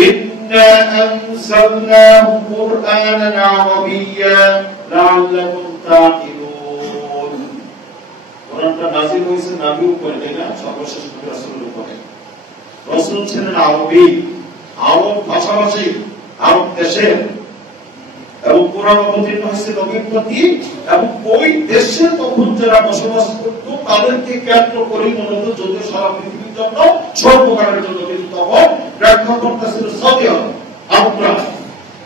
ইন্না আনসালনাহু কুরআনান আরাবিয়্যা লাআল্লাকুম তাকিলুন। কোরআনটা নাযিল হয়েছে নবীর উপরে, তাই না? সর্বশেষ নবী রাসূলের উপরে। রাসূল ছিলেন আরবি, আরব ভাষাভাষী, আরব দেশের, এবং কোরআন অবতীর্ণ হয়েছে নবীর প্রতি, এবং ওই দেশে তখন যারা বসবাস করত তাদেরকে কেন্দ্র করেই মূলত যদিও সারা পৃথিবীর জন্য সর্বকালের জন্য, কিন্তু তখন ব্যাখ্যা করতেছিল সৌদি আরবরা।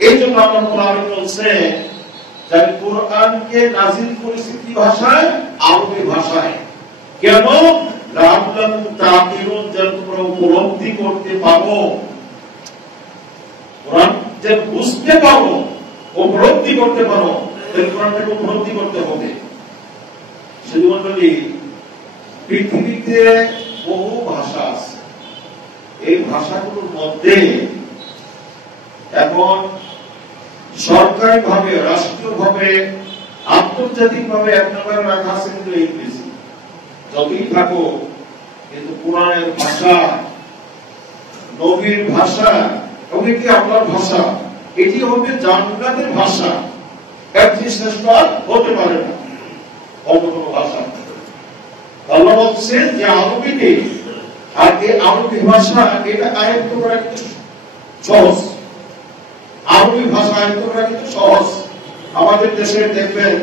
এই জন্য আল্লাহ বলছে যে আমি কোরআনকে নাযিল করেছি কি ভাষায়? আরবি ভাষায়। কেন? লাআল্লাকুম তাকিলুন, যেন তোমরা উপলব্ধি করতে পারো, কোরআন যে বুঝতে পারো, উপলব্ধি করতে পারো। কোরআনটাকে উপলব্ধি করতে হবে। শুধু বলি পৃথিবীতে বহু ভাষা আছে, এই ভাষাগুলোর মধ্যে এখন সরকারি ভাবে, রাষ্ট্রীয় ভাবে, আন্তর্জাতিক ভাবে এক নম্বরে রাখা আছে কিন্তু ইংরেজি। যতই থাকো কিন্তু কোরআনের ভাষা, নবীর ভাষা, এবং এটি আল্লাহর ভাষা, এটি হবে জান্নাতের ভাষা। এর চেয়ে শ্রেষ্ঠ আর হতে পারে না অন্য কোনো ভাষা। আল্লাহ বলছেন যে আরবিতে, আর এই আরবি ভাষা এটা আয়ত্ত করা কিন্তু সহজ। আরবি ভাষা আয়ত্ত করা কিন্তু সহজ। আমাদের দেশে দেখবেন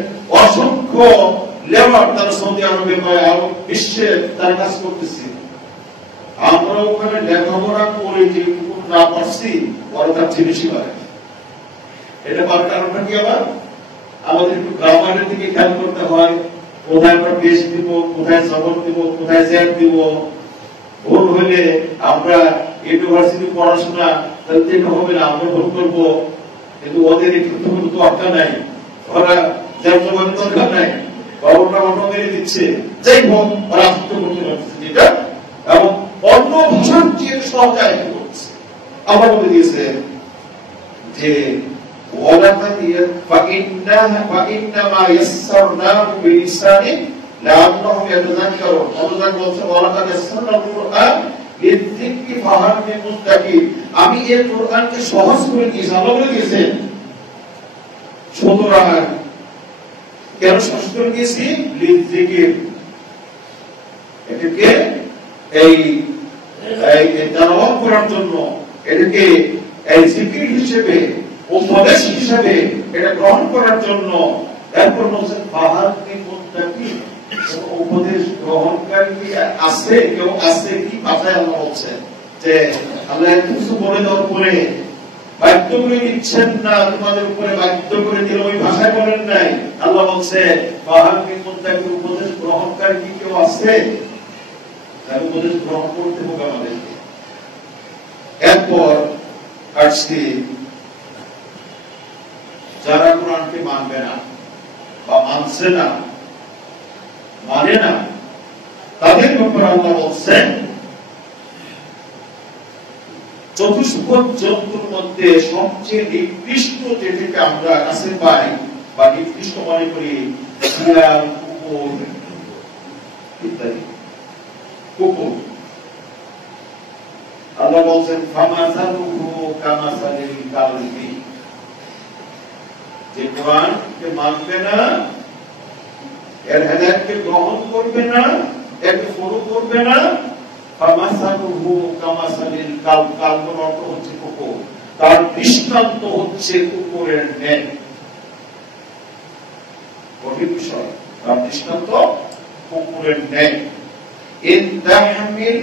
অসংখ্য লেবার তারা সৌদি আরবে বা আরব বিশ্বে তারা কাজ করতেছে। আমরা ওখানে লেখাপড়া করে যেটুকু না পারছি ওরা তার চেয়ে বেশি পারে। এটা পারার কারণটা কি? আবার আমাদের একটু গ্রামারের দিকে খেয়াল করতে হয়। কোথায় আমরা বেশ দিব, কোথায় জবর দিব, কোথায় জেড দিব। ভুল হইলে আমরা ইউনিভার্সিটি পড়াশোনা তাহলে হবে না, আমরা ভুল করবো। কিন্তু ওদের একটু দরকার নাই, ওরা জবাবের দরকার নাই, বাবুটা অন্য মেরে দিচ্ছে, যাই হোক ওরা আত্ম করতে পারছে যেটা, এবং অন্য ভাষার চেয়ে সহজায় করছে। আবার বলে দিয়েছে যে فإنما يسرناه بلسانه لعلهم يتذكرون। অন্যদের বলছে ওয়ালাকাদ ইয়াসসারনা আল-কুরআন লিয-যিকরি ফাহাল মিন মুদ্দাকির। আমি এই কোরআনকে সহজ করে দিয়েছি, আল্লাহ বলে দিয়েছেন। সুতরাং কেন সহজ করে দিয়েছি? লিয-যিকর, এটাকে এই তেলাওয়াত করার জন্য, এটাকে এই জিকির হিসেবে, উপদেশ হিসেবে এটা গ্রহণ করার জন্য। এরপর বলছেন ফাহাল মিন মুদ্দাকির, উপদেশ গ্রহণকারী কি আছে? কেউ আছে কি? ভাষায় আল্লাহ বলছেন যে আল্লাহ কিছু বলে দেওয়ার পরে বাধ্য করে দিচ্ছেন না, তোমাদের উপরে বাধ্য করে দিল, ওই ভাষায় বলেন নাই। আল্লাহ বলছে ফাহাল মিন মুদ্দাকির, উপদেশ গ্রহণকারী কি কেউ আছে? তার উপদেশ গ্রহণ করতে হবে আমাদেরকে। এরপর আসছি যারা কোরআনকে মানবে না বা মানছে না, মানে না, তাদের ব্যাপারে আল্লাহ বলছেন চতুষ্পদ জন্তুর মধ্যে সবচেয়ে নিকৃষ্ট যেটাকে আমরা কাছে পাই বা নিকৃষ্ট মনে করি শিয়াল, কুকুর ইত্যাদি। কুকুর আল্লাহ বলছেন ফামাসালুহু কামাসালিল কালবি, যে কোরআনকে মানবে না, এর হেদায়েতকে গ্রহণ করবে না, একে ফলো করবে না, ফামাসালুহু কামাসালিল কালব, কালবের অর্থ হচ্ছে কুকুর, তার দৃষ্টান্ত হচ্ছে কুকুরের ন্যায়। কঠিন বিষয়, তার দৃষ্টান্ত কুকুরের ন্যায়। ইন তাহমিল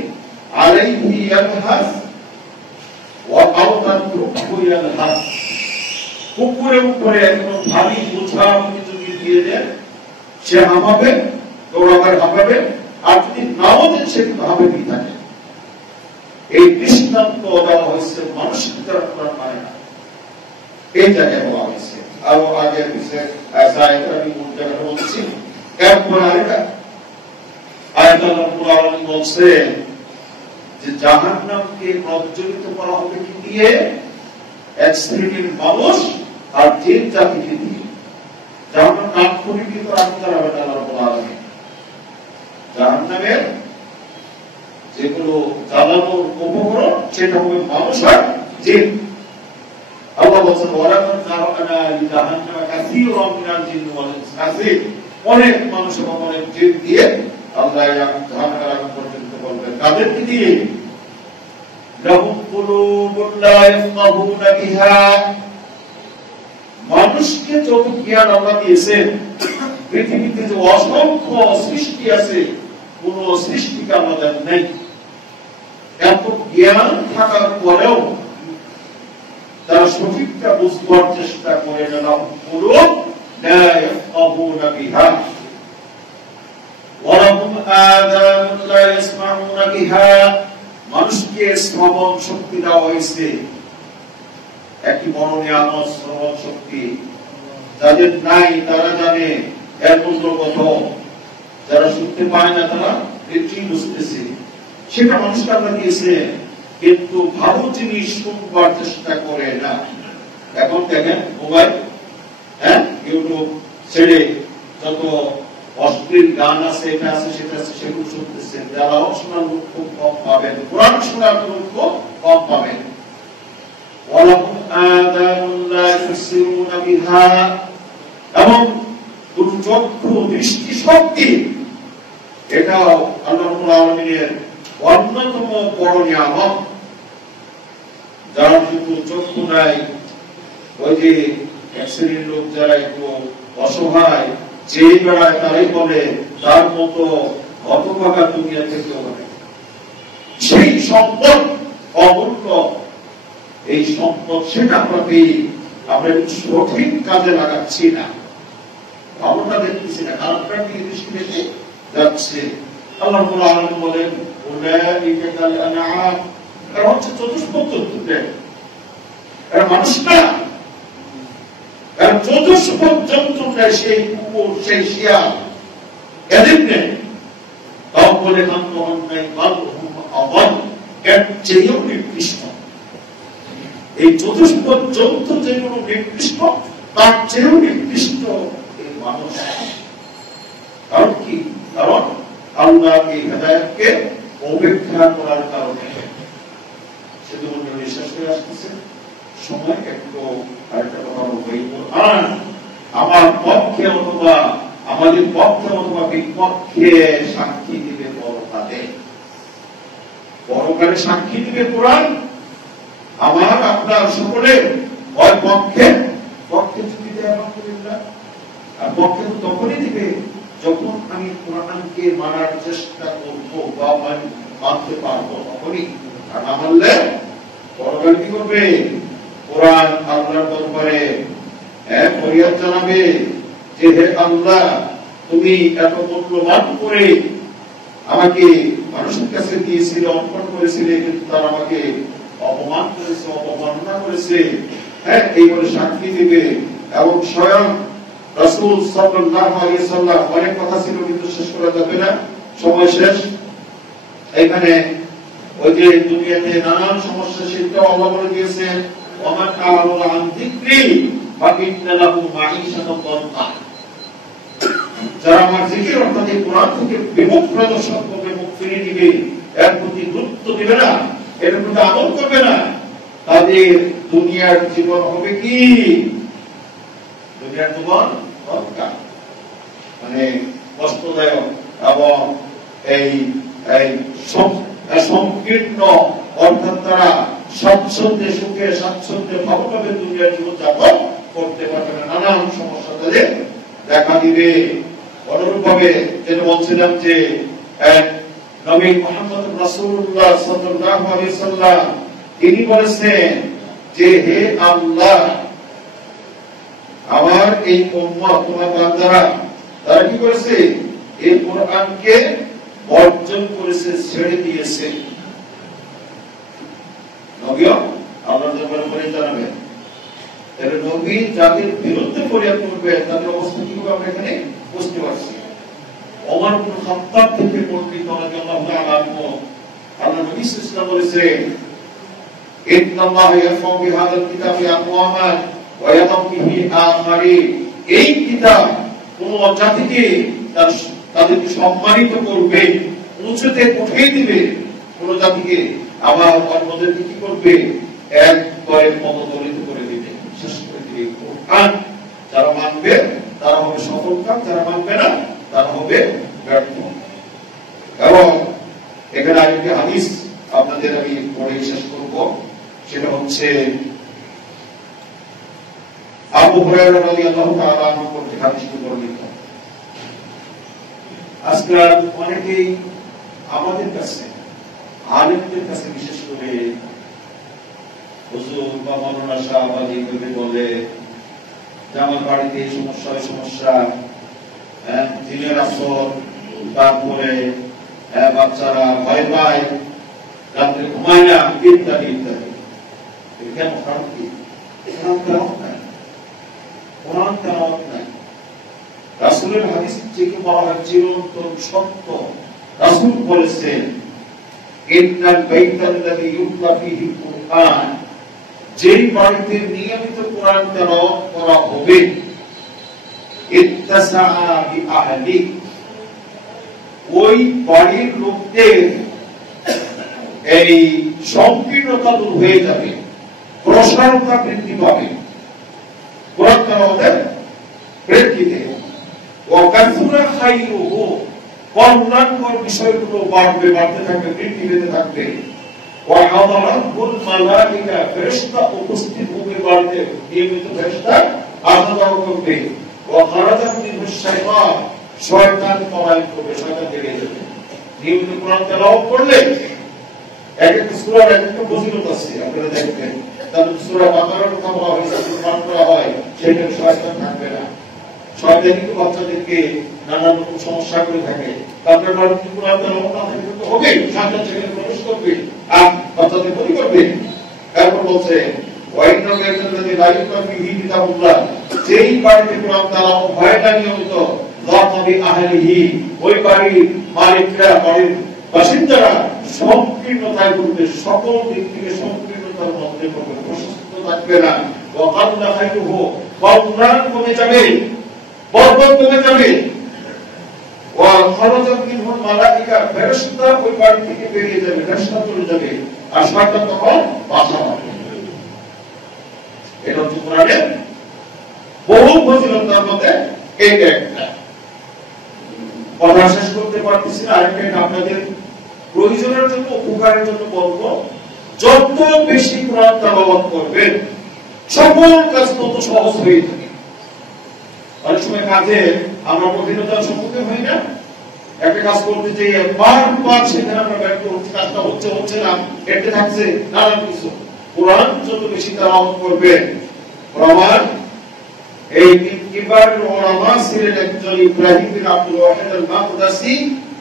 আলাইহি ইয়ালহাস আওতান রুকুয়াল হাত, কুকুরের উপরে একদম ভারী বোঝা আপনি যদি দিয়ে দেন সে হাঁপাবে, দৌড়াবার হাঁপাবে, আর যদি নাও দেন সে কিন্তু হাঁপাবেই থাকে। এই দৃষ্টান্ত দেওয়া হয়েছে মানুষকে তারা কোরআন মানে না, এই জায়গায় বলা হয়েছে। আরো আগে পিছিয়ে আমি কোন জায়গায় বলছি, এরপর আরেকটা আয়াত আল্লাহ আলামিন বলছেন যে জাহান্নামকে প্রজ্বলিত করা হবে কি দিয়ে? এক শ্রেণীর মানুষ আর জিন জাতিকে দিয়ে। জাহান্নাম নাম পরিচিত আগুন দ্বারা হবে আল্লাহ আলামিন। জাহান্নামের যেগুলো জ্বালানোর উপকরণ সেটা হবে মানুষ আর জিন। আল্লাহ বলছেন ওয়ালাকুন জারানা লিজাহান্নামা কাসীরাম মিনাল জিন্নি ওয়াল ইনস, কাসীর অনেক মানুষ এবং অনেক জিন দিয়ে আল্লাহ জাহান্নামের আগুন পর্যন্ত বলবেন। কাদেরকে দিয়ে? লাহুম কুলুবুন লা ইয়াফকাহুনা বিহা, মানুষকে যত জ্ঞান আল্লাহ দিয়েছেন, পৃথিবীতে যে অসংখ্য সৃষ্টি আছে কোন সৃষ্টিকে আমাদের নেই, এত জ্ঞান থাকার পরেও তারা সঠিকটা বুঝবার চেষ্টা করে না। কুলুব লা ইয়াফকাহুনা বিহা ওয়া লাহুম আযানুন লা ইয়াসমাউনা বিহা, মানুষকে শ্রবণ শক্তি দেওয়া হয়েছে, একটি বড় নিয়ামত শ্রবণ শক্তি। যাদের নাই তারা জানে এর মূল্য কত, যারা শুনতে পায় না তারা এটি বুঝতেছে, সেটা মানুষকে আমরা দিয়েছে, কিন্তু ভালো জিনিস শুনবার চেষ্টা করে না। এখন দেখেন মোবাইল, ইউটিউব ছেড়ে যত অশ্লীল গান আছে, এটা আছে সেটা আছে, সেগুলো শুনতেছেন। যারা শোনার লোক খুব কম পাবেন, কোরআন শোনার লোক খুব কম পাবেন। ওয়ালাকুম আযানুন লা ইউবসিরুনা বিহা, এবং চক্ষু দৃষ্টি শক্তি, এটাও আল্লাহ রাব্বুল আলামিনের অন্যতম বড় নিয়ামত। যারা কিন্তু চক্ষু নাই, ওই যে এক শ্রেণীর লোক যারা একটু অসহায়, যে বেড়ায় তারাই বলে তার মতো হতভাগা দুনিয়া থেকে হবে। সেই সম্পদ অমূল্য, এই সম্পদ সেটা আমরা পেয়ে আমরা সঠিক কাজে লাগাচ্ছি না, ভাবনা দেখতেছি না, খারাপটার দিকে দৃষ্টি রেখে যাচ্ছে। আল্লাহ রাব্বুল আলামিন বলেন উলাইকা কাল আনআম, এরা হচ্ছে চতুষ্পদ জন্তুদের, এরা মানুষ না, এরা চতুষ্পদ জন্তুরা, সেই কুকুর সেই শিয়াল এদের নেই। তাও বলে কান্তহন নাই বালহুম আযাল, এর চেয়েও নিকৃষ্ট। এই চতুষ্পদ জন্তু যেগুলো নিকৃষ্ট তার চেয়েও নিকৃষ্ট এই মানুষ। কারণ কি? কারণ আল্লাহ এই হেদায়েতকে উপেক্ষা করার কারণে। সেতু মন্ডলী শেষ হয়ে আসতেছে, সময় একটু আরেকটা কথা বলবো। কোরআন আমার পক্ষে অথবা আমাদের পক্ষে অথবা বিপক্ষে সাক্ষী দিবে পরকালে। পরকালে সাক্ষী দিবে কোরআন আমার আপনার সকলের ওই পক্ষে। পক্ষে যদি দেয় আলহামদুলিল্লাহ, আর পক্ষে তো তখনই দিবে যখন আমি কোরআনকে মানার চেষ্টা করবো বা মানতে পারবো, তখনই। আর না মানলে পরকাল কি করবে? কোরআন আল্লাহর দরবারে ফরিয়াদ জানাবে যে হে আল্লাহ, তুমি এত মূল্যবান করে আমাকে মানুষের কাছে দিয়েছিলে, অর্পণ করেছিলে, কিন্তু তারা আমাকে অপমান করেছে, অপমাননা করেছে। এই বলে সাক্ষী দিবে। এবং স্বয়ং রাসূল সাল্লাল্লাহু আলাইহি ওয়াসাল্লাম, অনেক কথা ছিল কিন্তু শেষ করা যাবে না, সময় শেষ। এখানে ওই যে দুনিয়াতে নানান সমস্যা, সেটাও আল্লাহ বলে দিয়েছেন ওয়া কানু আন যিকরি ফাইন্না লাহু মাঈশাতান দানকা, যারা আমার জিকির অর্থাৎ কোরআন থেকে বিমুখ প্রদর্শন করবে, মুখ ফিরিয়ে দিবে, এর প্রতি গুরুত্ব দিবে না, এর প্রতি আমল করবে না, তাদের দুনিয়ার জীবন হবে কি? দুনিয়ার জীবন মানে কষ্টদায়ক এবং এই সংকীর্ণ, অর্থাৎ তারা স্বচ্ছন্দে সুখে স্বাচ্ছন্দ্যে ভালোভাবে দুনিয়ার জীবন যাপন করতে পারবে না, নানান সমস্যা তাদের দেখা দিবে। অনুরূপ ভাবে যেটা বলছিলাম যে নবী মুহাম্মদ রাসূলুল্লাহ সাল্লাল্লাহু আলাইহি ওয়াসাল্লাম তিনি বলেছেন যে হে আল্লাহ, আমার এই উম্মত তোমার বান্দারা তারা কি করেছে? এই কোরআনকে বর্জন করেছে, ছেড়ে দিয়েছে। নবীও আল্লাহর দরবারে পরে জানাবেন, তাহলে নবী যাদের বিরুদ্ধে ফরিয়াদ করবে তাদের অবস্থা কি হবে আমরা এখানে বুঝতে পারছি। ওমর ইবনে খাত্তাব থেকে বর্ণিত রাদিয়াল্লাহু তাআলা আনহু, আল্লাহ নবী সাল্লাল্লাহু আলাইহি ওয়াসাল্লাম বলেছেন, ইন্নাল্লাহা ইয়ারফাউ বিহাদাল কিতাবি আকওয়ামান ওয়া ইয়াদাউ বিহি আখারিন। এই কিতাব কোন জাতিকে তাদেরকে সম্মানিত করবে, উঁচুতে উঠিয়ে দিবে কোন জাতিকে, আবার অন্যদেরকে কি করবে? একবারে পদদলিত করে দিবে, শেষ করে দিবে। কোরআন যারা মানবে তারা হবে সফলকাম, যারা মানবে না তারা হবে ব্যর্থ। এবং এখানে আরেকটি হাদিস আপনাদের আমি পড়ে শেষ করব, সেটা হচ্ছে আবু হুরায়রা রাদিয়াল্লাহু তাআলা আনহু কর্তৃক হাদিসটি বর্ণিত। আজকাল অনেকেই আমাদের কাছে, আলেমদের কাছে বিশেষ করে হুজুর বা মাওলানা সাহেব আলী বলে যে আমার বাড়িতে এই সমস্যা, ওই সমস্যা, দিনের আসর, তারপরে বাচ্চারা ভয় পায়, রাত্রে ঘুমায় না, ইত্যাদি ইত্যাদি। কেন? কারণ কি? কোরআন তেলাওয়াত নাই। রাসূলের হাদিস থেকে বলা হয় চিরন্তন সত্য। রাসূল বলেছেন, ইন্নাল বাইতাল্লাযী ইউতলা ফীহিল কুরআন, যেই বাড়িতে নিয়মিত কোরআন তেলাওয়াত করা হবে, ইত্তাসাআ বিআহলি, ওই বাড়ির লোকদের এই সংকীর্ণতা দূর হয়ে যাবে, প্রসারতা বৃদ্ধি পাবে কোরআন তেলাওয়াতের প্রেক্ষিতে। ওয়া কাসুরা খায়রুহু, কল্যাণকর বিষয়গুলো বাড়বে, বাড়তে থাকবে, বৃদ্ধি পেতে থাকবে। ওয়া হাদারাতুল মালায়েকা, ফেরেশতা উপস্থিত হবে বাড়তে, নিয়মিত ফেরেশতা আসা যাওয়া করবে। ওয়া খারাজাত মিনহু শাইতান, শয়তান পলায়ন করবে, শয়তান বেরিয়ে যাবে। নিয়মিত কোরআন তেলাওয়াত করলে এক একটা সূরার এক একটা ফজিলত আছে, আপনারা দেখবেন। তাহলে সূরা বাকারার কথা বলা হয়েছে, পাঠ করা হয়, সেখানে শয়তান থাকবে না। শয়তান কিন্তু বাচ্চাদেরকে নানা রকম সমস্যা করে থাকে। তারপরে কোরআন তেলাওয়াত না থাকলে তো হবে, শয়তান সেখানে প্রবেশ করবে আর বাচ্চাদের ক্ষতি করবে। তারপর বলছে ওয়াইনা বাইতাল্লাযী লা ইউতলা ফীহি কিতাবুল্লাহ, যেই বাড়িতে কোরআন তেলাওয়াত হয় না নিয়মিত, যাতা বিআহলিহি, ওই বাড়ির মালিকরা, বাড়ির বাসিন্দারা সংকীর্ণতায় পড়বে, সকল দিক থেকে সংকীর্ণতার মধ্যে পড়বে, প্রশস্ত থাকবে না। ওয়া কাল্লা খায়রুহু, কল্যাণ কমে যাবে, বরকত কমে যাবে। ওয়া খারাজাত মিনহু মালায়েকা, ফেরেশতা ওই বাড়ি থেকে বেরিয়ে যাবে, ফেরেশতা চলে যাবে, আর শয়তান তখন বাসা বাঁধবে। এটা হচ্ছে কোরআনের বহু ফজিলতের মধ্যে এইটা একটা। কথা শেষ করতে পারতেছি না, আরেকটা আপনাদের প্রয়োজনের জন্য, উপকারের জন্য বলবো, যত বেশি কোরআন তেলাওয়াত করবেন সকল কাজ তত সহজ হয়ে থাকে। অনেক সময় কাজে আমরা কঠিনতার সম্মুখীন হই না, একটা কাজ করতে যেয়ে বারবার সেখানে আমরা ব্যর্থ হচ্ছি, কাজটা হচ্ছে না, হেঁটে থাকছে, নানান কিছু। কোরআন যত বেশি তেলাওয়াত করবেন, আমার এই কিবার উলামা ছিলেন একজন ইব্রাহিম বিন আব্দুল ওয়াহিদ আল-মাকদাসি,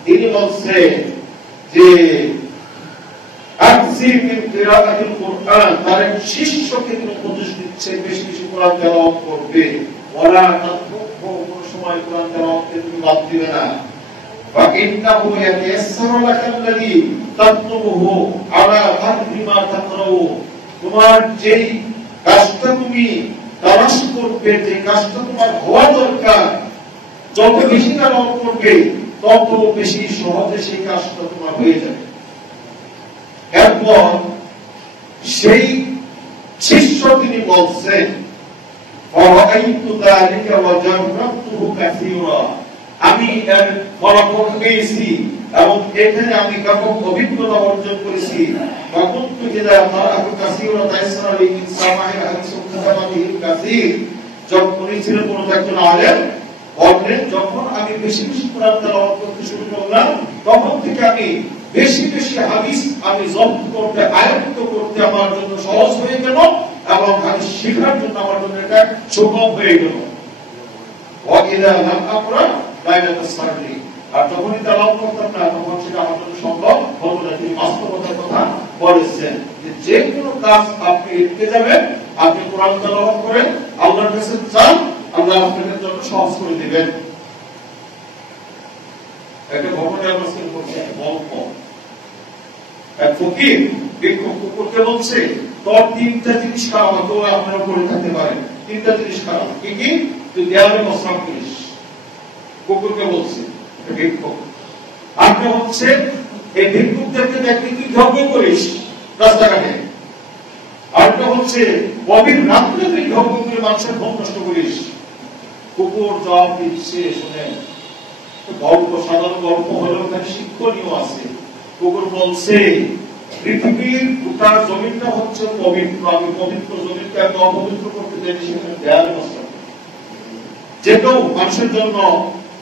তিনি বলছেন যে আকসির মিন কিরাআতিল কুরআন, তার এক শিষ্যকে তিনি উপদেশ দিচ্ছে বেশি বেশি কোরআন তেলাওয়াত করবে, ওয়ালা তাতরুকহু, কোন সময় কোরআন তেলাওয়াতকে তুমি বাদ দিবে না। ওয়া ইন্নাহু ইয়াতায়াসসারু লাকাল্লাযী তাতলুবুহু আলা হাদরি মা তাকরাউ, তোমার যেই কাজটা তুমি তালাশ করবে, যে কাজটা তোমার হওয়া দরকার, যত বেশি তেলাওয়াত করবে তত বেশি সহজে সেই কাজটা তোমার হয়ে যাবে। এরপর সেই শিষ্য তিনি বলছেন, ফারাআইতু যালিকা ওয়া জাররাতুহু কাসীরা, আমি এর ফলাফল পেয়েছি এবং এখানে আমি ব্যাপক অভিজ্ঞতা অর্জন করেছি। ফাকুনতু ইযা ফারাআতু কাসীরা তাইসারা লি মিন সামাইল হাদিস মুতাবাতিল কাসীর, যখন উনি ছিলেন কোন একজন আলেম, যখন আমি বেশি বেশি কোরআন তেলাওয়াত করতে শুরু করলাম, তখন থেকে আমি বেশি বেশি হাদিস আমি জব্দ করতে আয়ত্ত করতে আমার জন্য সহজ হয়ে গেল এবং হাদিস শেখার জন্য আমার জন্য এটা সুগম হয়ে গেল। ওয়াইদা লাম আকরা লাইলাতুস সাররি, আর যখনই তেলাওয়াত করতাম না তখন সেটা আমার জন্য সম্ভব হতো না। তিনি বাস্তবতার কথা বলেছেন যে কোনো কাজ আপনি এড়িয়ে যাবেন, আপনি কোরআন তেলাওয়াত করেন, আল্লাহর কাছে চান, আল্লাহ আপনাদের জন্য সহজ করে দিবেন। একটা ঘটনা বলছে গল্প, এক ফকির ভিক্ষুক কুকুরকে বলছে তোর তিনটা জিনিস খাওয়া, তো আপনারা করে থাকতে পারেন, তিনটা জিনিস খাওয়া। কি কি? তুই দেয়ালে প্রস্রাব করিস। কুকুরকে বলছে ভিক্ষুক। আপনি হচ্ছে এই ভিক্ষুকদেরকে দেখলে তুই ঝগড়া করিস রাস্তাঘাটে। আরেকটা হচ্ছে গভীর রাত্রে তুই ঝগড়া করে মানুষের ঘুম নষ্ট করিস। কুকুর জবাব দিচ্ছে, শুনে গল্প, সাধারণ গল্প হলেও এখানে শিক্ষণীয় আছে। কুকুর বলছে পৃথিবীর গোটা জমিনটা হচ্ছে পবিত্র, আমি পবিত্র জমিনকে আমি অপবিত্র করতে চাই, সেখানে দেয়ালে প্রস্রাব। যে কেউ মানুষের জন্য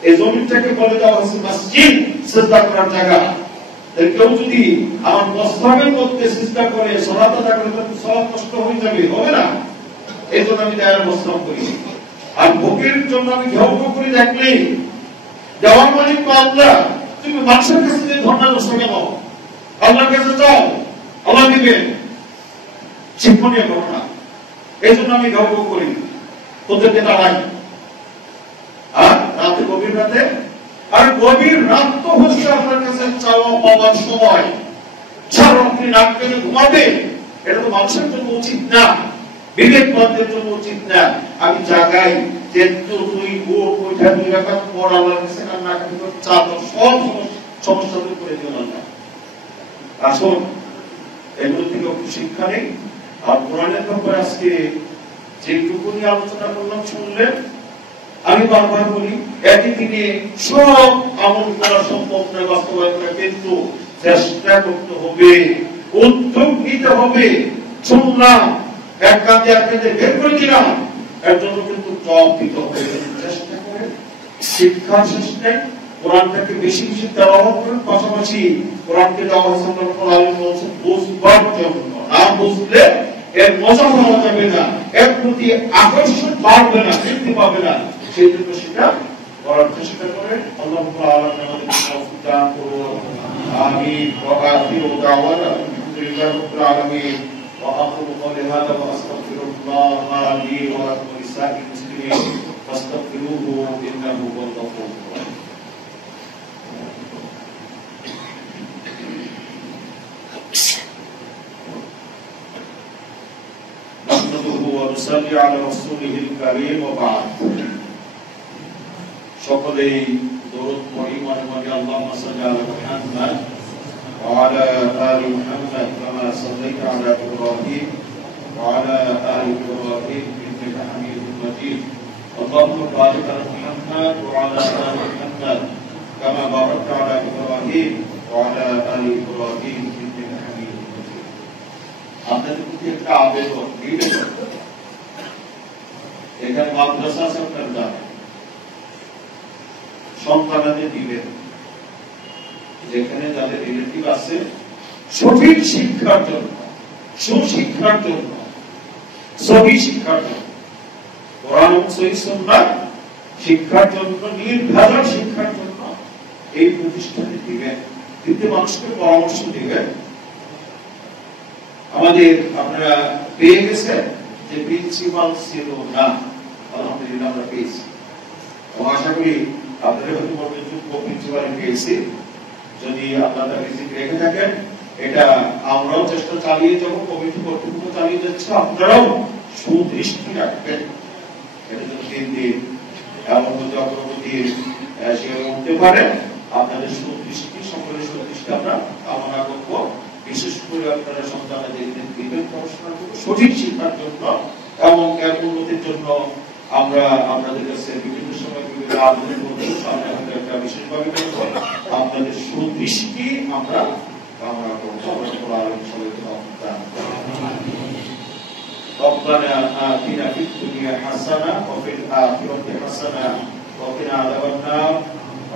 এই জমিনটাকে বলে দেওয়া হচ্ছে মসজিদ, সিজদা করার জায়গা। কেউ যদি আমার প্রস্তাবের মধ্যে সিজদা করে সালাত আদায় করে তাহলে সালাত নষ্ট হয়ে যাবে, হবে না। এই জন্য আমি দেয়ালে প্রস্রাব করি। আর ভোগের জন্য আমি ঝগড়া করি দেখলেই দেওয়ার মালিক তো আল্লাহ, তুমি মানুষের কাছে যে ধর্ণা দোষ কেন? আল্লাহর কাছে চাও, আল্লাহ দিবেন। শিক্ষণীয় ঘটনা। এই জন্য আমি ঝগড়া করি, তোদেরকে দাঁড়াই। আর রাতে, গভীর রাতে, আর গভীর রাত তো হচ্ছে আপনার কাছে চাওয়া পাওয়ার সময়। সারা রাত্রি নাক কেটে ঘুমাবে, এটা তো মানুষের জন্য উচিত না, বিবেকবানদের জন্য উচিত না। আমি জাগাই যে তুই ওর ওইটা 2 রাকাত পর আল্লাহর কাছে কান্না কাটি করে চাপ সব সমস্যা দূর করে দিও না। আসুন এগুলো থেকে একটু শিক্ষা নেই। আর কোরআনের ব্যাপারে আজকে যেটুকু নিয়ে আলোচনা করলাম শুনলেন, আমি বারবার বলি একই দিনে সব আমল করা সম্ভব নয়, বাস্তবায়ন করা, কিন্তু চেষ্টা করতে হবে, উদ্যোগ নিতে হবে। শুনলাম এক কাজে এক কাজে বের করে দিলাম, এর জন্য কিন্তু জবাব দিতে হবে। চেষ্টা করেন, শিক্ষা শেষ নেই। কোরআনটাকে বেশি বেশি তেলাওয়াত করেন, পাশাপাশি কোরআনকে বলছেন বুঝবার জন্য। না বুঝলে এর মজা পাওয়া যাবে না, এর প্রতি আকর্ষণ বাড়বে না, বৃদ্ধি পাবে না। সেই জন্য সেটা করার চেষ্টা করেন। আল্লাহ রাব্বুল আলামিন আমাদের দান করুন। আমিন। ওয়া আখিরু দাওয়ানা আলহামদুলিল্লাহি রাব্বিল আলামিন। ওয়া আকুলু কওলি হাযা ওয়া আস্তাগফিরুল্লাহ লি ওয়া লাকুম ওয়া লিসাইরিল মুসলিমিন ফাস্তাগফিরুহু ইন্নাহু হুয়াল গফুরুর রাহিম। ونصلي على رسوله الكريم وبعد সকলেই দরুদ পড়ি মনে মনে আল্লাহুম্মা সাল্লি আলা মুহাম্মাদ ওয়া আলা আলি মুহাম্মাদ কামা সাল্লাইতা আলা ইব্রাহিম ওয়া আলা আলি ইব্রাহিম ইন্নাকা হামিদুম মাজিদ আল্লাহুম্মা বারিক আলা মুহাম্মাদ ওয়া আলা আলি মুহাম্মাদ কামা বারাকতা আলা ইব্রাহিম ওয়া আলা আলি ইব্রাহিম ইন্নাকা হামিদুম মাজিদ। আপনাদের প্রতি একটা আবেদন, এখানে মাদ্রাসা সরকার যাবে, সন্তানাদের দিবেন, যেখানে যাদের রিলেটিভ আছে, সঠিক শিক্ষার জন্য, সুশিক্ষার জন্য, সহি শিক্ষার জন্য, কোরআন ও সহিহ সুন্নাহ শিক্ষার জন্য, নির্ভেজাল শিক্ষার জন্য এই প্রতিষ্ঠানে দিবেন। দিতে মানুষকে পরামর্শ দিবেন। আমাদের আপনারা পেয়ে গেছেন যে প্রিন্সিপাল ছিল না, আলহামদুলিল্লাহ আমরা পেয়েছি। আশা করি আপনারা হয়তো বলবেন যোগ্য প্রিন্সিপাল পেয়েছি। যদি আপনারা রিজিক রেখে থাকেন, এটা আমরাও চেষ্টা চালিয়ে যাব, কমিটি কর্তৃপক্ষ চালিয়ে যাচ্ছে, আপনারাও সুদৃষ্টি রাখবেন। এটা যদি দিন দিন এমন যদি অগ্রগতির সেভাবে উঠতে পারে, আপনাদের সুদৃষ্টি, সকলের সুদৃষ্টি আমরা কামনা করব। বিশেষ করে আপনারা সন্তানদের দিবেন পড়াশোনা করবেন সঠিক শিক্ষার জন্য এবং এর উন্নতির জন্য। আমরা আপনাদের কাছে বিভিন্ন সময় বিভিন্ন আবেদন করছি, সামনে হয়তো একটা বিশেষভাবে আপনাদের সুদৃষ্টি আমরা কামনা করবো। ربنا آتنا في الدنيا حسنة وفي الآخرة حسنة وقنا عذاب النار.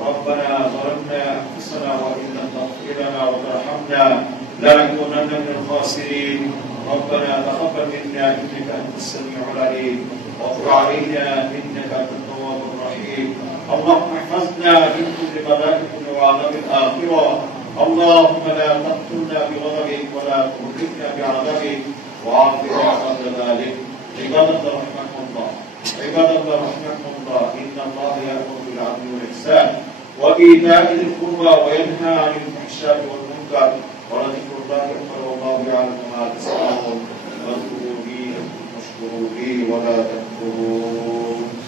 ربنا ظلمنا أنفسنا وإن لم تغفر لنا وترحمنا لنكونن من الخاسرين. ربنا تقبل منا انك انت السميع العليم وتب علينا انك انت التواب الرحيم. اللهم احفظنا من كل بلاء وعذاب الاخره. اللهم لا تقتلنا بغضبك ولا تهلكنا بعذابك وعافنا قبل ذلك. عباد الله رحمكم الله، عباد الله رحمكم الله، ان الله يامر بالعدل والاحسان وايتاء ذي القربى وينهى عن الفحشاء والمنكر ولذكر الله اكبر والله يعلم ما تصنعون. واذكروا لي واشكروا لي ولا تكفرون.